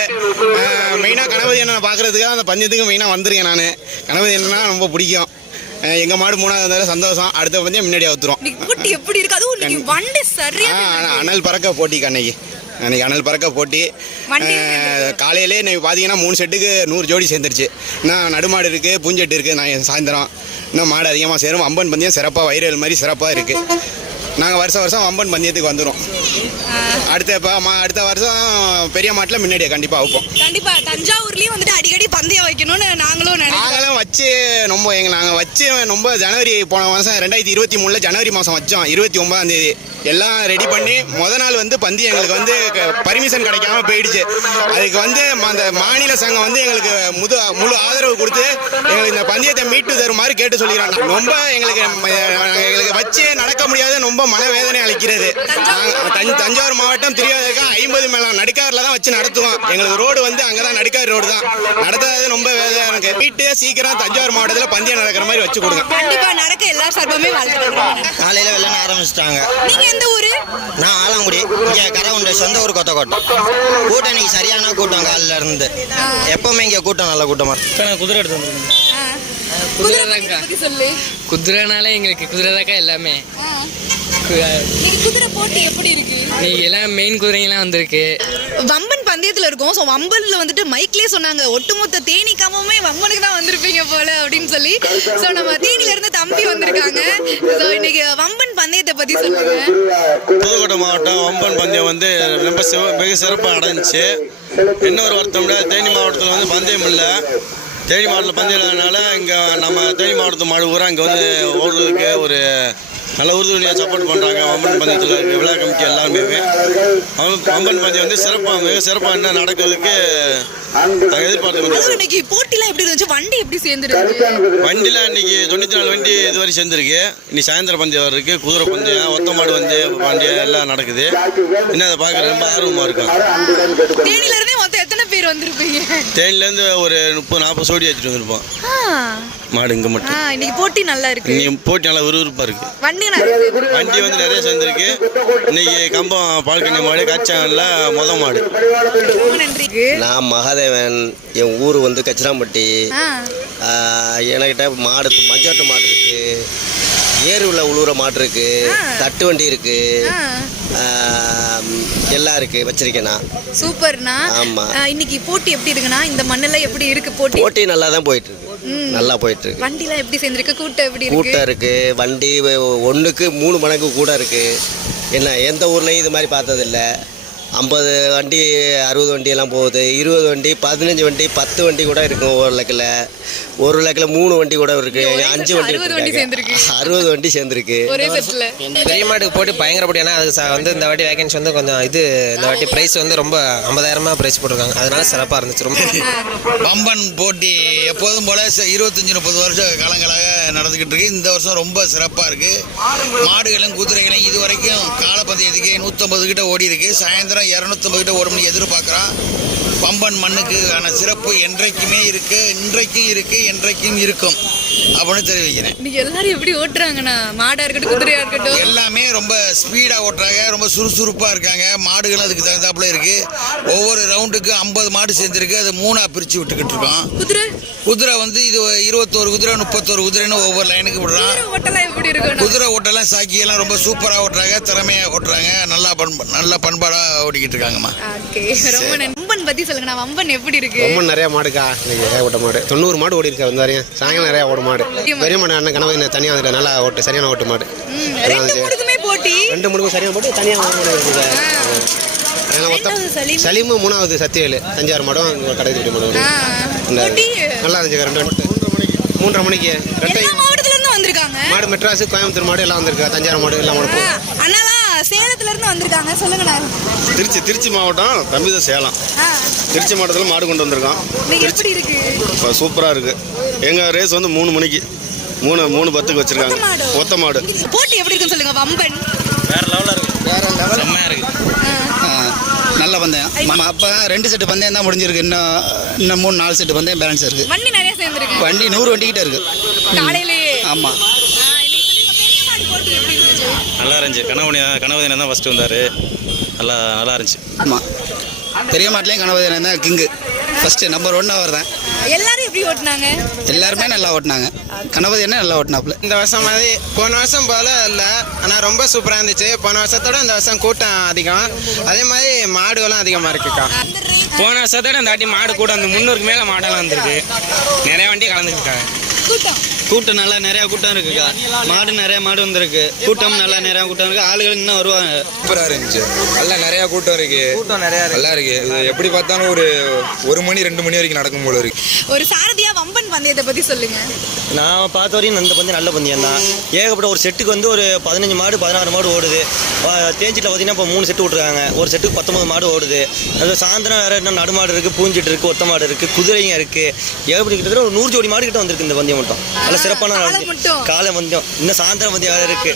மெயினாக கணபதி அண்ணனை பார்க்குறதுக்காக அந்த பஞ்சத்துக்கு மெயினாக வந்திருக்கேன். நான் கணபதி அண்ணனா ரொம்ப பிடிக்கும். எங்கள் மாடு 3வது வந்தாலும் சந்தோஷம். அடுத்த பஞ்சம் முன்னாடியே வந்துடும். போட்டி எப்படி இருக்கு? அதுவும் இன்னைக்கு வண்டி சரியா அனல் பறக்க போட்டிக்கு அன்னைக்கு அனல் பறக்க போட்டி. காலையிலே இன்னைக்கு பார்த்தீங்கன்னா 3 செட்டுக்கு 100 ஜோடி சேர்ந்துருச்சு. இன்னும் நடுமாடு இருக்குது, பூஞ்செட்டு இருக்குது. நான் சாயந்தரம் இன்னும் மாடு அதிகமாக சேரும். வம்பன் பந்தயம் சிறப்பாக வைரல் மாதிரி சிறப்பாக இருக்குது. நாங்கள் வருஷம் வம்பன் பந்தயத்துக்கு வந்துடும். அடுத்த வருஷம் பெரிய மாட்டில் முன்னாடியே கண்டிப்பாக வைப்போம். கண்டிப்பா தஞ்சாவூர்லயும் வந்துட்டு அடிக்கடி பந்தயம் வைக்கணும்னு நாங்களும் வச்சு நாங்கள் வச்சு ரொம்ப ஜனவரி போன வருஷம் 2023 ஜனவரி மாதம் வச்சோம். 29ஆம் தேதி எல்லாம் ரெடி பண்ணி நாள் வந்து பந்தயம் எங்களுக்கு வந்து பர்மிஷன் கிடைக்காம போயிடுச்சு. அதுக்கு வந்து அந்த மாநில சங்கம் வந்து எங்களுக்கு முழு ஆதரவு கொடுத்து எங்களுக்கு இந்த பந்தயத்தை மீட்டு தருமாறு கேட்டு சொல்லிக்கிறாங்க. ரொம்ப எங்களுக்கு வச்சு நடக்க முடியாத ரொம்ப மனவேதனை அளிக்கிறது. தஞ்சாவூர் மாவட்டம் திருவாரூர் 50 மேலாம் நடுக்காரில் தான் வச்சு நடத்துவோம். எங்களுக்கு ரோடு வந்து அங்கே தான் நடுக்கார் ரோடு தான். நடத்தாது ரொம்ப வேதனை எனக்கு. வீட்டு சீக்கிரம் தஞ்சாவூர் மாவட்டத்தில் பந்தயம் நடக்கிற மாதிரி வச்சு கொடுங்க. கண்டிப்பா நடக்க எல்லா சார்புமே வாழ்த்துக்கள். காலையில் வெள்ளன ஆரம்பிச்சிட்டாங்க. நீங்க எந்த ஊரு? நான் ஆலங்குடி. இங்கே கரவுண்டு சொந்த ஊர் கொத்தக்கோட்டை. கூட்டம் இன்னைக்கு சரியான கூட்டம். காலையில் இருந்து எப்பவுமே இங்கே கூட்டம் நல்ல கூட்டமாக இருக்கு. குதிரை எடுத்து வந்துருக்கேன். சொல்லு. குதிரைனால எங்களுக்கு குதிரை தாக்கா எல்லாமே. குதிரை போட்டி எப்படி இருக்கு? நீங்க எல்லாம் மெயின் குதிரைங்கெல்லாம் வந்திருக்கு. வம்பன் பந்தயத்துல இருக்கும். ஸோ வம்பன்ல வந்துட்டு மைக்லேயே சொன்னாங்க ஒட்டுமொத்த தேனி கம்பமே வம்பனுக்கு தான் வந்திருப்பீங்க போல அப்படின்னு சொல்லி. ஸோ நம்ம தேனில இருந்து தம்பி வந்திருக்காங்க. ஸோ இன்னைக்கு வம்பன் பந்தயத்தை பத்தி சொல்லுங்க. புதுக்கோட்டை மாவட்டம் வம்பன் பந்தயம் வந்து ரொம்ப மிக சிறப்பாக அடைஞ்சிச்சு. இன்னொரு வருத்தம்னா தேனி மாவட்டத்தில் வந்து பந்தயம் இல்லை. தேனி மாவட்டத்தில் பந்தயம் இல்லாதனால இங்கே நம்ம தேனி மாவட்டத்து மாடு ஊரா இங்கே வந்து ஓடுறதுக்கு ஒரு நல்ல உறுதுணையாக சப்போர்ட் பண்ணுறாங்க. வம்பன் பந்தயத்தில் இருக்க விழா கமிட்டி எல்லாருமே வம்பன் பந்தயம் வந்து மிக சிறப்பாக என்ன நடக்கிறதுக்கு நாங்கள் எதிர்பார்த்து. இன்னைக்கு போட்டிலாம் எப்படி இருந்துச்சு? வண்டி எப்படி சேர்ந்துருக்கு? வண்டியில் இன்னைக்கு 94 வண்டி இதுவரை சேர்ந்துருக்கு. இன்னைக்கு சாயந்தரம் பந்தயம் இருக்குது. குதிரை பந்தயம், ஒத்த மாடு வந்து பந்தயம் எல்லாம் நடக்குது. இன்னும் அதை பார்க்க ரொம்ப ஆர்வமாக இருக்கும். தேனியிலேருந்தே மொத்தம் எத்தனை பேர் வந்திருப்பீங்க? தேனிலேருந்து ஒரு 30-40 சோடி எடுத்துகிட்டு வந்திருப்போம். மாடு இங்கே மட்டும். இன்னைக்கு போட்டி நல்லா இருக்கு. இன்னைக்கு போட்டி நல்லா விறுவிறுப்பாக இருக்குது. வண்டி வந்து நிறைய சேர்ந்துருக்கு. இன்னைக்கு கம்பம் பால்கனி மாடு காய்ச்சாங்கல்ல மாடு. நான் மகாதேவன். என் ஊர் வந்து கச்சிராம்பட்டி. என்கிட்ட மாடு மஞ்சாட்டு மாடு இருக்கு. ஏறுல உழுவுற மாடு இருக்கு, தட்டு வண்டி இருக்கு, எல்லாம் இருக்கு வச்சிருக்கேன் நான். சூப்பர்ண்ணா. ஆமா. இன்னைக்கு போட்டி எப்படி இருக்குண்ணா? இந்த மண்ணுல எப்படி இருக்கு போட்டி? போட்டி நல்லா தான் போயிட்டு இருக்கு, நல்லா போயிட்டு இருக்கு. வண்டிலாம் எப்படி சேர்ந்துருக்கு? கூட்டம் எப்படி இருக்கு? கூட்டம் இருக்கு, வண்டி 1க்கு 3 மடங்கு கூட இருக்கு. என்ன எந்த ஊர்லயும் இது மாதிரி பார்த்ததில்ல. 50 வண்டி 60 வண்டி எல்லாம் போகுது, 20 வண்டி 15 வண்டி 10 வண்டி கூட இருக்கும். ஒரு லக்கில் 3 வண்டி கூட இருக்கு, 5 வண்டி 60 வண்டி சேர்ந்துருக்கு. ஒரே செட்ல பெரிய மாட்டுக்கு போட்டு பயங்கர போட்டி. ஏன்னா அது வந்து இந்த வாட்டி வேகன்சி வந்து கொஞ்சம் இந்த வாட்டி ப்ரைஸ் வந்து ரொம்ப 50,000 ப்ரைஸ் போட்டிருக்காங்க. அதனால சிறப்பாக இருந்துச்சு ரொம்ப. வம்பன் போட்டி எப்போதும் போல 25-30 வருஷ காலங்களாக நடந்துக்கிட்டு இருக்கு. இந்த வருஷம் ரொம்ப சிறப்பாக இருக்கு. மாடுகளும் குதிரைகளும் இது வரைக்கும் காலப்பந்தயத்துக்கு 150 கிட்ட ஓடி இருக்கு. சாயந்தரம் 250 கிட்ட ஓடும்னு எதிர்பார்க்குறான். பம்பன் மண்ணுக்கான சிறப்பு என்றைக்குமே இருக்கு, இன்றைக்கும் இருக்கு, என்றைக்கும் இருக்கும் அப்படின்னு தெரிவிக்கிறேன். நீங்க எல்லாரும் எப்படி ஓட்டுறாங்கண்ணா? மாடா இருக்கட்டும், குதிரையா இருக்கட்டும், எல்லாமே ரொம்ப ஸ்பீடாக ஓட்டுறாங்க, ரொம்ப சுறுசுறுப்பாக இருக்காங்க. மாடுகள் அதுக்கு தகுந்தாப்புல இருக்கு. ஒவ்வொரு ரவுண்டுக்கு 50 மாடு சேர்ந்துருக்கு. அது 3ஆக பிரித்து விட்டுக்கிட்டு இருக்கோம். குதிரை வந்து இது 21 குதிரை 31 குதிரைன்னு ஒவ்வொரு லைனுக்கு விடுறான். குதிரை ஓட்டெல்லாம் சாக்கியெல்லாம் ரொம்ப சூப்பராக ஓட்டுறாங்க, திறமையாக ஓட்டுறாங்க. நல்லா பண்பாடாக ஓடிக்கிட்டு இருக்காங்கம்மா. வம்பன் பத்தி சொல்லுங்கண்ணா. வம்பன் எப்படி இருக்கு? வம்பன் நிறைய மாடுக்கா, ஓட்ட மாடு 90 மாடு ஓடி இருக்கா. வந்தாரு சாயங்காலம் நிறைய ஓட மாடு. பெரிய மாடு அண்ணன் கனவு தனியாக வந்துட்டு நல்லா ஓட்டு, சரியான ஓட்டு மாடு. 2 மூணுக்குமே போட்டி, 2 மூணுக்கும் சரியான போட்டு தனியாக மாடு இருக்குது. சலீமு 3வது சத்தியவேலு தஞ்சாவூர் மாடும் கடைக்கு மாடு நல்லா இருந்துச்சு. 3:30 மணிக்கு மாவட்டத்துல இருந்து வந்திருக்காங்க மாடு. மெட்ராஸ், கோயம்புத்தூர் மாடு எல்லாம் வந்திருக்கா. தஞ்சாவூர் மாடு எல்லாம் மாடு. அண்ணா சேலத்துல இருந்து வந்திருக்காங்க, சொல்லுங்கண்ணா. திருச்சி மாவட்டம், தம்பி தான் சேலம். திருச்சி மாவட்டத்தில் மாடு கொண்டு வந்திருக்கோம். எப்படி இருக்கு? இப்போ சூப்பராக இருக்கு. எங்கள் ரேஸ் வந்து 3 மணிக்கு 3:10க்கு வச்சிருக்காங்க. ஒத்த மாடு. போட்டி எப்படி இருக்குன்னு சொல்லுங்க. வம்பன் வேற லெவலில் இருக்கு, வேற லெவல் செம்மையாக இருக்கு. நல்ல பந்தயம். அப்போ 2 செட்டு பந்தயம் தான் முடிஞ்சிருக்கு. இன்னும் 3-4 செட்டு பந்தயம் பேலன்ஸ் இருக்கு. வண்டி நிறைய சேர்ந்துருக்கு. வண்டி 100 வண்டி கிட்ட இருக்கு காலையிலேயே. ஆமாம், நல்லா இருந்துச்சு. கனவுதினம் தான் ஃபஸ்ட்டு வந்தார். நல்லா இருந்துச்சு. ஆமாம், பெரிய மாட்டிலையும் கணபதியன் தான் கிங்கு. ஃபஸ்ட்டு நம்பர் 1 அவர் தான். எல்லாரும் எப்படி ஓட்டினாங்க? எல்லாருமே நல்லா ஓட்டினாங்க. கணபதி என்ன நல்லா ஓட்டினாப்புல. இந்த வருஷம் மாதிரி போன வருஷம் போல இல்லை, ஆனால் ரொம்ப சூப்பராக இருந்துச்சு. போன வருஷத்தோட இந்த வருஷம் கூட்டம் அதிகம், அதே மாதிரி மாடுகளும் அதிகமாக இருக்குக்கா. போன வருஷத்தோட இந்த வாட்டி மாடு கூட அந்த 300க்கு மேலே மாடெல்லாம் வந்திருக்கு. நிறைய வண்டி கலந்துருக்காங்க. கூட்டம் நல்லா நிறையா கூட்டம் இருக்குக்கா. மாடு நிறைய மாடு வந்திருக்கு. கூட்டம் நல்லா நிறையா கூட்டம் இருக்கு. ஆளுகள் இன்னும் வருவாங்க. சூப்பராக இருந்துச்சு. நல்லா நிறையா கூட்டம் இருக்கு. நல்லா இருக்கு. இது எப்படி பார்த்தாலும் ஒரு 1 மணி 2 மணி வரைக்கும் நடக்கும் போல இருக்கு. ஒரு சாரதியா வம்பன் பந்தயத்தை பத்தி சொல்லுங்க. நான் பார்த்த வரையும் இந்த பந்தயம் நல்ல பந்தயம் தான். ஏகப்பட்ட ஒரு செட்டுக்கு வந்து ஒரு 15 மாடு 16 மாடு ஓடுது. தேஞ்சிட்டில் பார்த்தீங்கன்னா இப்போ 3 செட்டு விட்ருக்காங்க. ஒரு செட்டுக்கு 19 மாடு ஓடுது. அது சாயந்தரம் வேறு இன்னும் நடுமாடு இருக்குது, பூஞ்சிட்டு இருக்குது, ஒத்த மாடு இருக்குது, குதிரையும் இருக்குது. ஏகப்பட்ட கிட்டத்தட்ட ஒரு 100 ஜோடி மாடு கிட்ட வந்திருக்கு இந்த பந்தயம் மட்டும். நல்ல சிறப்பான காலை பந்தயம். இன்னும் சாயந்தரம் பந்தயம் வேறு இருக்குது.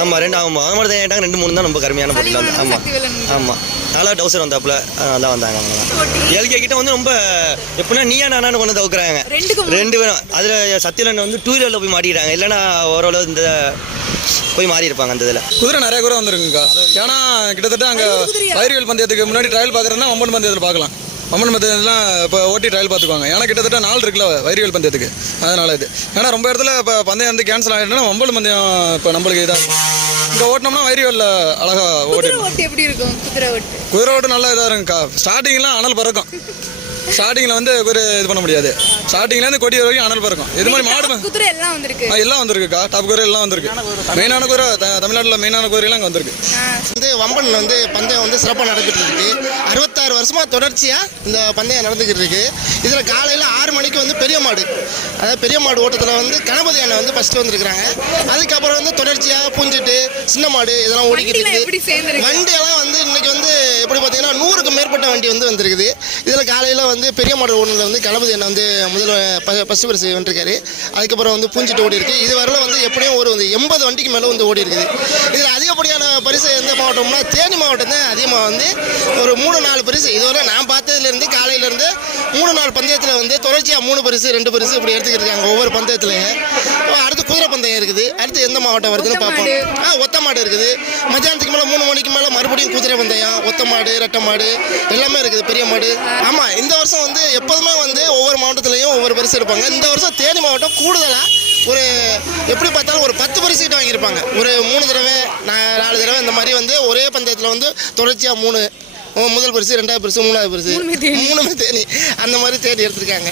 ஆமாம், 2 ஆகும். மாடு தான் ஏட்டாங்க. 2-3 தான் ரொம்ப கருமையான போட்டியில் வந்து. ஆமாம் ஆமாம், நல்லா டவுசர் வந்தாப்புல நல்லா வந்தாங்க. அவங்க எல்கே கிட்ட வந்து ரொம்ப எப்படின்னா நீயா நானான்னு கொண்டு தவுக்குறாங்க 2 பேரும். அதில் சத்தியலன் வந்து 2 வீலரில் போய் மாட்டிக்கிட்டாங்க. இல்லைன்னா ஓரளவு இந்த போய் மாறி இருப்பாங்க. அந்த இதில் குதிரை நிறைய குதிரை வந்துருக்குங்கக்கா. ஏன்னா கிட்டத்தட்ட அங்கே வைரியல் பந்தயத்துக்கு முன்னாடி ட்ரையல் பார்க்குறேன்னா வம்பன் பந்தயத்தில் பார்க்கலாம். வம்பன் பந்தயத்துலாம் இப்போ ஓட்டி ட்ரையல் பார்த்துக்குவாங்க. ஏன்னா கிட்டத்தட்ட 4 இருக்குல்ல வைரியல் பந்தயத்துக்கு. அதனால இது ஏன்னா ரொம்ப இடத்துல இப்போ பந்தயம் வந்து கேன்சல் ஆகிடுன்னா வம்பன் பந்தயம் இப்போ நம்மளுக்கு இதாக இங்கே ஓட்டினோம்னா வைரியலில் அழகாக ஓட்டி. எப்படி இருக்கும் குதிரை ஓட்டு நல்லா இதாக இருக்குங்கக்கா. ஸ்டார்டிங்லாம் அனல் பறக்கும். ஸ்டார்டிங்கில் வந்து ஒரு இது பண்ண முடியாது. ஸ்டார்டிங்லேருந்து கொடி வரைக்கும் அனல் பறக்கும். இது மாதிரி மாடு குதிரை எல்லாம் வந்திருக்கு. எல்லாம் வந்திருக்குக்கா. டாப் குதிரை எல்லாம் வந்திருக்கு. மெயினான குதிரை தமிழ்நாட்டில் மெயினான குதிரைலாம் அங்கே வந்திருக்கு. வந்து வம்பன் வந்து பந்தயம் வந்து சிறப்பாக நடந்துகிட்டு இருக்கு. 66 வருஷமாக தொடர்ச்சியாக இந்த பந்தயம் நடந்துக்கிட்டு இருக்கு. இதில் காலையில் 6 மணிக்கு வந்து பெரிய மாடு, அதாவது பெரிய மாடு ஓட்டத்தில் வந்து கணபதி அண்ணன் வந்து ஃபஸ்ட்டு வந்துருக்குறாங்க. அதுக்கப்புறம் வந்து தொடர்ச்சியாக பூஞ்சிட்டு சின்ன மாடு இதெல்லாம் ஓடிக்கிட்டு இருக்கு. வண்டியெல்லாம் வந்து இன்னைக்கு வந்து எப்படி பார்த்தீங்கன்னா 100க்கும் மேற்பட்ட வண்டி வந்து வந்திருக்குது. இதில் காலையில் வந்து பெரிய மாடு ஓடுனதில் வந்து கணபதி அண்ணன் வந்து ஃபஸ்ட்டு பரிசு வென்றிருக்காரு. அதுக்கப்புறம் வந்து பூஞ்சிட்டு ஓடி இருக்கு. இது வரல வந்து எப்படியும் ஒரு 80 வண்டிக்கு மேலே வந்து ஓடி இருக்குது. இதில் அதிகப்படியான பரிசு எந்த மாவட்டம்னா தேனி மாவட்டம் தான் அதிகமாக வந்து ஒரு 3-4 பரிசு. இதுவரை நான் பார்த்ததுலேருந்து காலையிலேருந்து 3-4 பந்தயத்தில் வந்து தொடர்ச்சியாக 3 பரிசு 2 பரிசு இப்படி எடுத்துக்கிட்டு இருக்காங்க ஒவ்வொரு பந்தயத்துலையும். அடுத்து குதிரை பந்தயம் இருக்குது. அடுத்து எந்த மாவட்டம் வருதுன்னு பார்ப்போம். ஒத்த மாடு இருக்குது. மத்தியானத்துக்கு மேலே 3 மணிக்கு மேலே மறுபடியும் குதிரை பந்தயம், ஒத்த மாடு, ரெட்டை மாடு எல்லாமே இருக்குது. பெரிய மாடு. ஆமாம், இந்த வருஷம் வந்து எப்போதுமே வந்து ஒவ்வொரு மாவட்டத்துலையும் ஒவ்வொரு பரிசு எடுப்பாங்க. இந்த வருஷம் தேனி மாவட்டம் கூடுதலாக ஒரு எப்படி பார்த்தாலும் ஒரு 10 பரிசு கிட்ட வாங்கியிருப்பாங்க. ஒரு 3 தடவை 4 தடவை இந்த மாதிரி வந்து ஒரே பந்தயத்தில் வந்து தொடர்ச்சியாக 3 முதல் பரிசு, 2வது பரிசு, 3வது பரிசு, 3 தேனி அந்த மாதிரி தேடி எடுத்திருக்காங்க.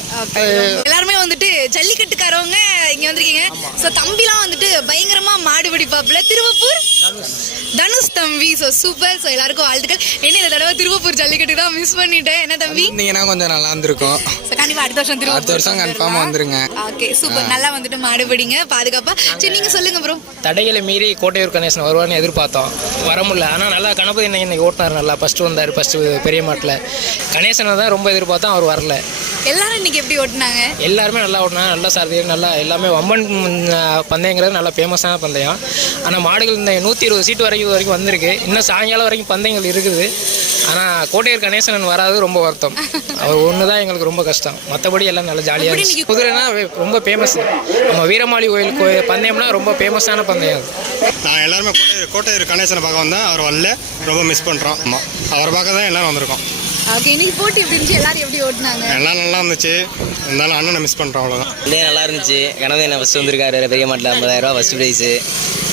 எல்லாருமே வந்துட்டு ஜல்லிக்கட்டுக்காரவங்க இங்க வந்திருக்கீங்க. ஸோ தம்பிலாம் வந்துட்டு பயங்கரமா மாடு பிடிப்பாப்புல. திருவப்பூர் தனுஷ் தம்பி. So super. ஸோ எல்லாருக்கும் வாழ்த்துக்கள். என்ன இந்த தடவை திருவப்பூர் ஜல்லிக்கட்டு தான் மிஸ் பண்ணிட்டேன். என்ன தம்பி? நீங்கன்னா கொஞ்சம் நல்லா இருந்திருக்கும். கண்டிப்பா அடுத்த வருஷம் கன்ஃபார்மா வந்துருங்க. Okay super. நல்லா வந்துட்டு மாடு பிடிங்க பாதுகாப்பா. சரி நீங்க சொல்லுங்க ப்ரோ. தடைகளை மீறி கோட்டையூர் கணேசன் வருவான்னு எதிர்பார்த்தோம், வர முடியல. ஆனால் நல்லா கணபதி இன்னைக்கு ஓட்டினார், நல்லா ஃபஸ்ட்டு வந்தார். ஃபஸ்ட்டு பெரிய மாட்டில் கணேசனை தான் ரொம்ப எதிர்பார்த்தோம், அவர் வரல. எல்லாரும் இன்னைக்கு எப்படி ஓட்டினாங்க? எல்லாருமே நல்லா ஓட்டினாங்க, நல்லா சாரதிகள் நல்லா எல்லாமே. வம்பன் பந்தயங்கிறது நல்லா ஃபேமஸான பந்தயம். ஆனால் மாடுகள் இந்த 120 சீட்டு வரைக்கும் வந்திருக்கு. இன்னும் சாயங்காலம் வரைக்கும் பந்தயங்கள் இருக்குது. ஆனால் கோட்டையூர் கணேசன் வராது ரொம்ப வருத்தம். அவர் ஒன்று தான் எங்களுக்கு ரொம்ப கஷ்டம். மற்றபடி எல்லாம் நல்லா ஜாலியாக இருந்துச்சு. குதிரைனா ரொம்ப ஃபேமஸ். நம்ம வீரமாளி கோயில் பந்தயம்னா ரொம்ப ஃபேமஸான பந்தயம் அது. நான் எல்லாருமே கோட்டையூர் கணேசனை பார்க்க வந்தேன். அவர் வரல, ரொம்ப மிஸ் பண்ணுறோம். ஆமாம், அவரை பார்க்க தான் எல்லாரும் வந்திருக்கோம். ஓகே இன்னைக்கு போட்டி எப்படி இருந்துச்சு? எல்லாரும் எப்படி ஓட்டினாங்க? எல்லாம் நல்லா இருந்துச்சு. இருந்தாலும் அண்ணனை மிஸ் பண்ணுறோம், அவ்வளோதான். நல்லா இருந்துச்சு. கணவன் என்ன ஃபஸ்ட்டு வந்திருக்காரு பெரிய மாட்டில் 50,000 ஃபஸ்ட் ப்ரைஸு.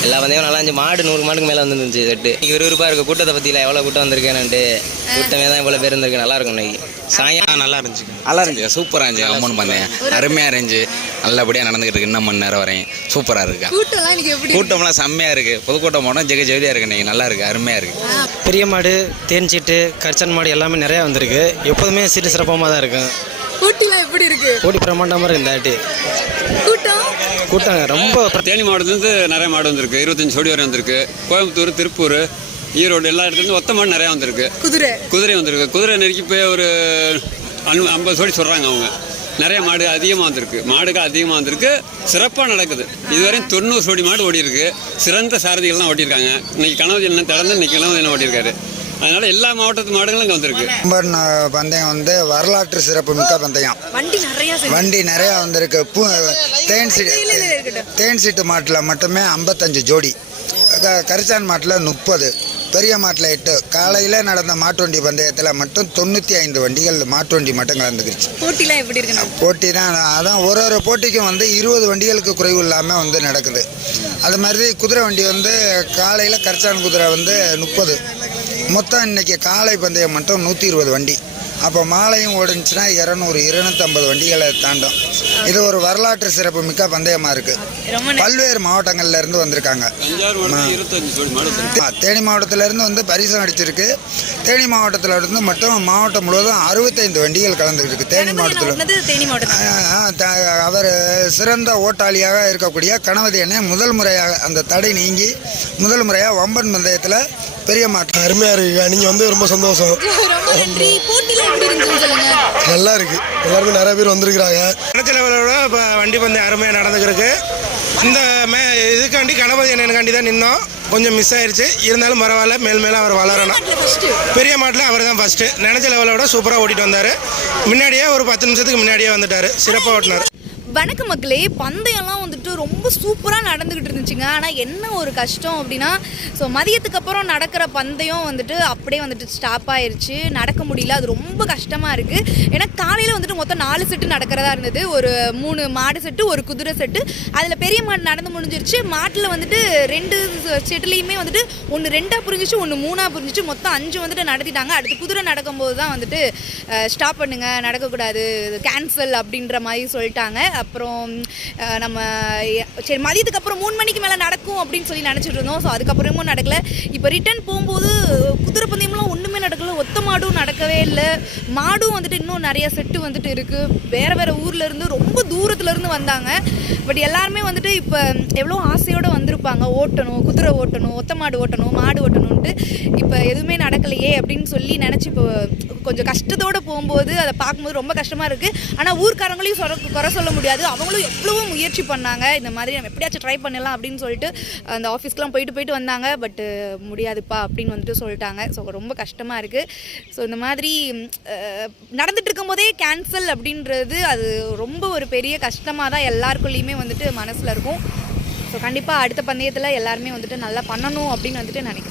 எல்லா பந்தயம் நல்லா இருந்துச்சு. மாடு 100 மாடுக்கு மேலே வந்துருந்துச்சு செட்டு. இன்றைக்கி விறுவிறுப்பாக இருக்குது. கூட்டத்தை பற்றியில் எவ்வளோ கூட்டம் வந்திருக்கேன்ட்டு கூட்டமே தான் இவ்வளோ பேர் இருந்திருக்கு. நல்லா இருக்கும் இன்னைக்கு சாயங்காலம். நல்லா இருந்துச்சு. சூப்பராக இருந்துச்சு. அம்மன் பந்தயம் அருமையாக இருந்துச்சு. நல்லபடியாக நடந்துக்கிட்டு இருக்கு. இன்னும் மணி நேரம் வரையும் சூப்பராக இருக்கு. கூட்டம்லாம் செம்மையாக இருக்குது. பொதுக்கூட்டம் போனால் ஜெகஜெவதியாக இருக்குது. இன்னைக்கு நல்லா இருக்குது, அருமையாக இருக்குது. பெரிய மாடு, தேன் சீட்டு, கரிசன் மாடு எல்லாமே நிறையா வந்திருக்கு. எப்போதுமே சீட்டு சிறப்பாக தான் இருக்கும். போட்டிலாம் எப்படி இருக்கு? போட்டி பிரமாண்டமாக இருக்கு. இந்த ஆட்டி கூட்டம் ரொம்ப. தேனி மாவட்டத்துலேருந்து நிறைய மாடு வந்திருக்கு. 25 ஜோடி வரை வந்திருக்கு. கோயம்புத்தூர், திருப்பூர், ஈரோடு எல்லா இடத்துலேருந்து ஒத்த மாடு நிறையா வந்திருக்கு. குதிரை வந்திருக்கு. குதிரை நெருக்கி போய் ஒரு 50 ஜோடி சொல்கிறாங்க அவங்க. நிறைய மாடு அதிகமாக வந்திருக்கு. மாடுகள் அதிகமாக வந்திருக்கு. சிறப்பாக நடக்குது. இதுவரையும் 90 ஜோடி மாடு ஓடி இருக்கு. சிறந்த சாரதிகள் தான் ஓட்டியிருக்காங்க. இன்னைக்கு கணவதி என்ன திறந்து இன்னைக்கு கணவதி என்ன ஓட்டியிருக்காரு. அதனால எல்லா மாவட்டத்து மாடுகளும் இங்கே வந்திருக்கு. பந்தயம் வந்து வரலாற்று சிறப்பு மிக்க பந்தயம். வண்டி நிறையா வந்திருக்கு. தேன் சீட்டு மாட்டில் மட்டுமே 55 ஜோடி, கரிசான் மாட்டில் 30, பெரிய மாட்டில் 8. காலையில் நடந்த மாட்டு வண்டி பந்தயத்தில் மட்டும் 95 வண்டிகள் மாட்டு வண்டி மட்டும் கலந்துக்கிடுச்சு. போட்டிலாம் எப்படி இருக்கு? போட்டி தான். அதான் ஒரு போட்டிக்கும் வந்து 20 வண்டிகளுக்கு குறைவு இல்லாமல் வந்து நடக்குது. அது மாதிரி குதிரை வண்டி வந்து காலையில் கரிசான் குதிரை வந்து 30. மொத்தம் இன்னைக்கு காலை பந்தயம் மட்டும் 120 வண்டி. அப்போ மாலையும் ஓடுச்சுன்னா 200-250 வண்டிகளை தாண்டும். இது ஒரு வரலாற்று சிறப்பு மிக்க பந்தயமாக இருக்குது. பல்வேறு மாவட்டங்கள்ல இருந்து வந்திருக்காங்க. தேனி மாவட்டத்திலேருந்து வந்து பரிசம் அடிச்சிருக்கு. தேனி மாவட்டத்தில் இருந்து மட்டும் மாவட்டம் முழுவதும் 65 வண்டிகள் கலந்துக்கிட்டு இருக்கு. தேனி மாவட்டத்தில் அவர் சிறந்த ஓட்டாளியாக இருக்கக்கூடிய கணபதி அண்ணன் முதல் முறையாக அந்த தடை நீங்கி முதல் முறையாக வம்பன் பந்தயத்தில் பெரிய மாட்டம் அருமையாக இருக்குங்க. நீங்கள் வந்து ரொம்ப சந்தோஷம். நல்லா இருக்கு. எல்லாருமே நிறைய பேர் வந்திருக்கிறாங்க. நினைச்ச லெவலோட இப்போ வண்டி பந்தயம் அருமையாக நடந்துக்கிருக்கு. இந்த இதுக்காண்டி கணபதி அண்ணனுக்காண்டி தான் நின்னோம். கொஞ்சம் மிஸ் ஆயிடுச்சு. இருந்தாலும் பரவாயில்ல, மேலும் அவர் வளரணும். பெரிய மாட்டில் அவர் தான் ஃபஸ்ட்டு. நினைச்ச லெவலோட சூப்பராக ஓட்டிட்டு வந்தார். முன்னாடியே ஒரு 10 நிமிஷத்துக்கு முன்னாடியே வந்துட்டார். சிறப்பாக ஓட்டினார். வணக்கம் மக்களே. பந்தயம்லாம் வந்துட்டு ரொம்ப சூப்பராக நடந்துக்கிட்டு இருந்துச்சுங்க. ஆனால் என்ன ஒரு கஷ்டம் அப்படின்னா, ஸோ மதியத்துக்கு அப்புறம் நடக்கிற பந்தயம் வந்துட்டு அப்படியே வந்துட்டு ஸ்டாப் ஆயிடுச்சு. நடக்க முடியல. அது ரொம்ப கஷ்டமாக இருக்குது. ஏன்னா காலையில் வந்துட்டு மொத்தம் 4 செட்டு நடக்கிறதா இருந்தது. ஒரு 3 மாடு செட்டு, ஒரு குதிரை செட்டு. அதில் பெரிய மாடு நடந்து முடிஞ்சிருச்சு. மாட்டில் வந்துட்டு 2 செட்டுலேயுமே வந்துட்டு ஒன்று 2ஆக புரிஞ்சிச்சு, ஒன்று 3ஆக புரிஞ்சிச்சு. மொத்தம் 5 வந்துட்டு நடத்திட்டாங்க. அடுத்து குதிரை நடக்கும்போது தான் வந்துட்டு ஸ்டாப் பண்ணுங்க, நடக்கக்கூடாது, கேன்சல் அப்படின்ற மாதிரி சொல்லிட்டாங்க. அப்புறம் நம்ம சரி மதியத்துக்கு அப்புறம் 3 மணிக்கு மேலே நடக்கும் அப்படின்னு சொல்லி நினச்சிட்டு இருந்தோம். ஸோ அதுக்கப்புறமும் நடக்கலை. இப்போ ரிட்டர்ன் போகும்போது குதிரை பந்தயம்லாம் ஒன்றுமே நடக்கலை. ஒத்த மாடும் நடக்கவே இல்லை. மாடும் வந்துட்டு இன்னும் நிறைய செட்டு வந்துட்டு இருக்குது. வேறு ஊர்லேருந்து ரொம்ப தூரத்துலேருந்து வந்தாங்க. பட் எல்லாருமே வந்துட்டு இப்போ எவ்வளோ ஆசையோடு வந்திருப்பாங்க. ஓட்டணும், குதிரை ஓட்டணும், ஒத்த மாடு ஓட்டணும், மாடு ஓட்டணுன்ட்டு. இப்போ எதுவுமே நடக்கலையே அப்படின்னு சொல்லி நினச்சி இப்போ கொஞ்சம் கஷ்டத்தோடு போகும்போது அதை பார்க்கும்போது ரொம்ப கஷ்டமாக இருக்குது. ஆனால் ஊர்க்காரங்களையும் குறை சொல்ல முடியாது. அவங்களும் எவ்வளவோ முயற்சி பண்ணாங்க. இந்த மாதிரி நம்ம எப்படியாச்சும் ட்ரை பண்ணலாம் அப்படின்னு சொல்லிட்டு அந்த ஆஃபீஸ்க்கெலாம் போயிட்டு வந்தாங்க. பட்டு முடியாதுப்பா அப்படின்னு வந்துட்டு சொல்லிட்டாங்க. ஸோ ரொம்ப கஷ்டமாக இருக்குது. ஸோ இந்த மாதிரி நடந்துட்டு இருக்கும் போதே கேன்சல் அப்படின்றது அது ரொம்ப ஒரு பெரிய கஷ்டமாக தான் எல்லாருக்குள்ளேயுமே வந்துட்டு மனசில் இருக்கும். ஸோ கண்டிப்பாக அடுத்த பந்தயத்தில் எல்லாருமே வந்துட்டு நல்லா பண்ணணும் அப்படின்னு வந்துட்டு நினைக்கிறேன்.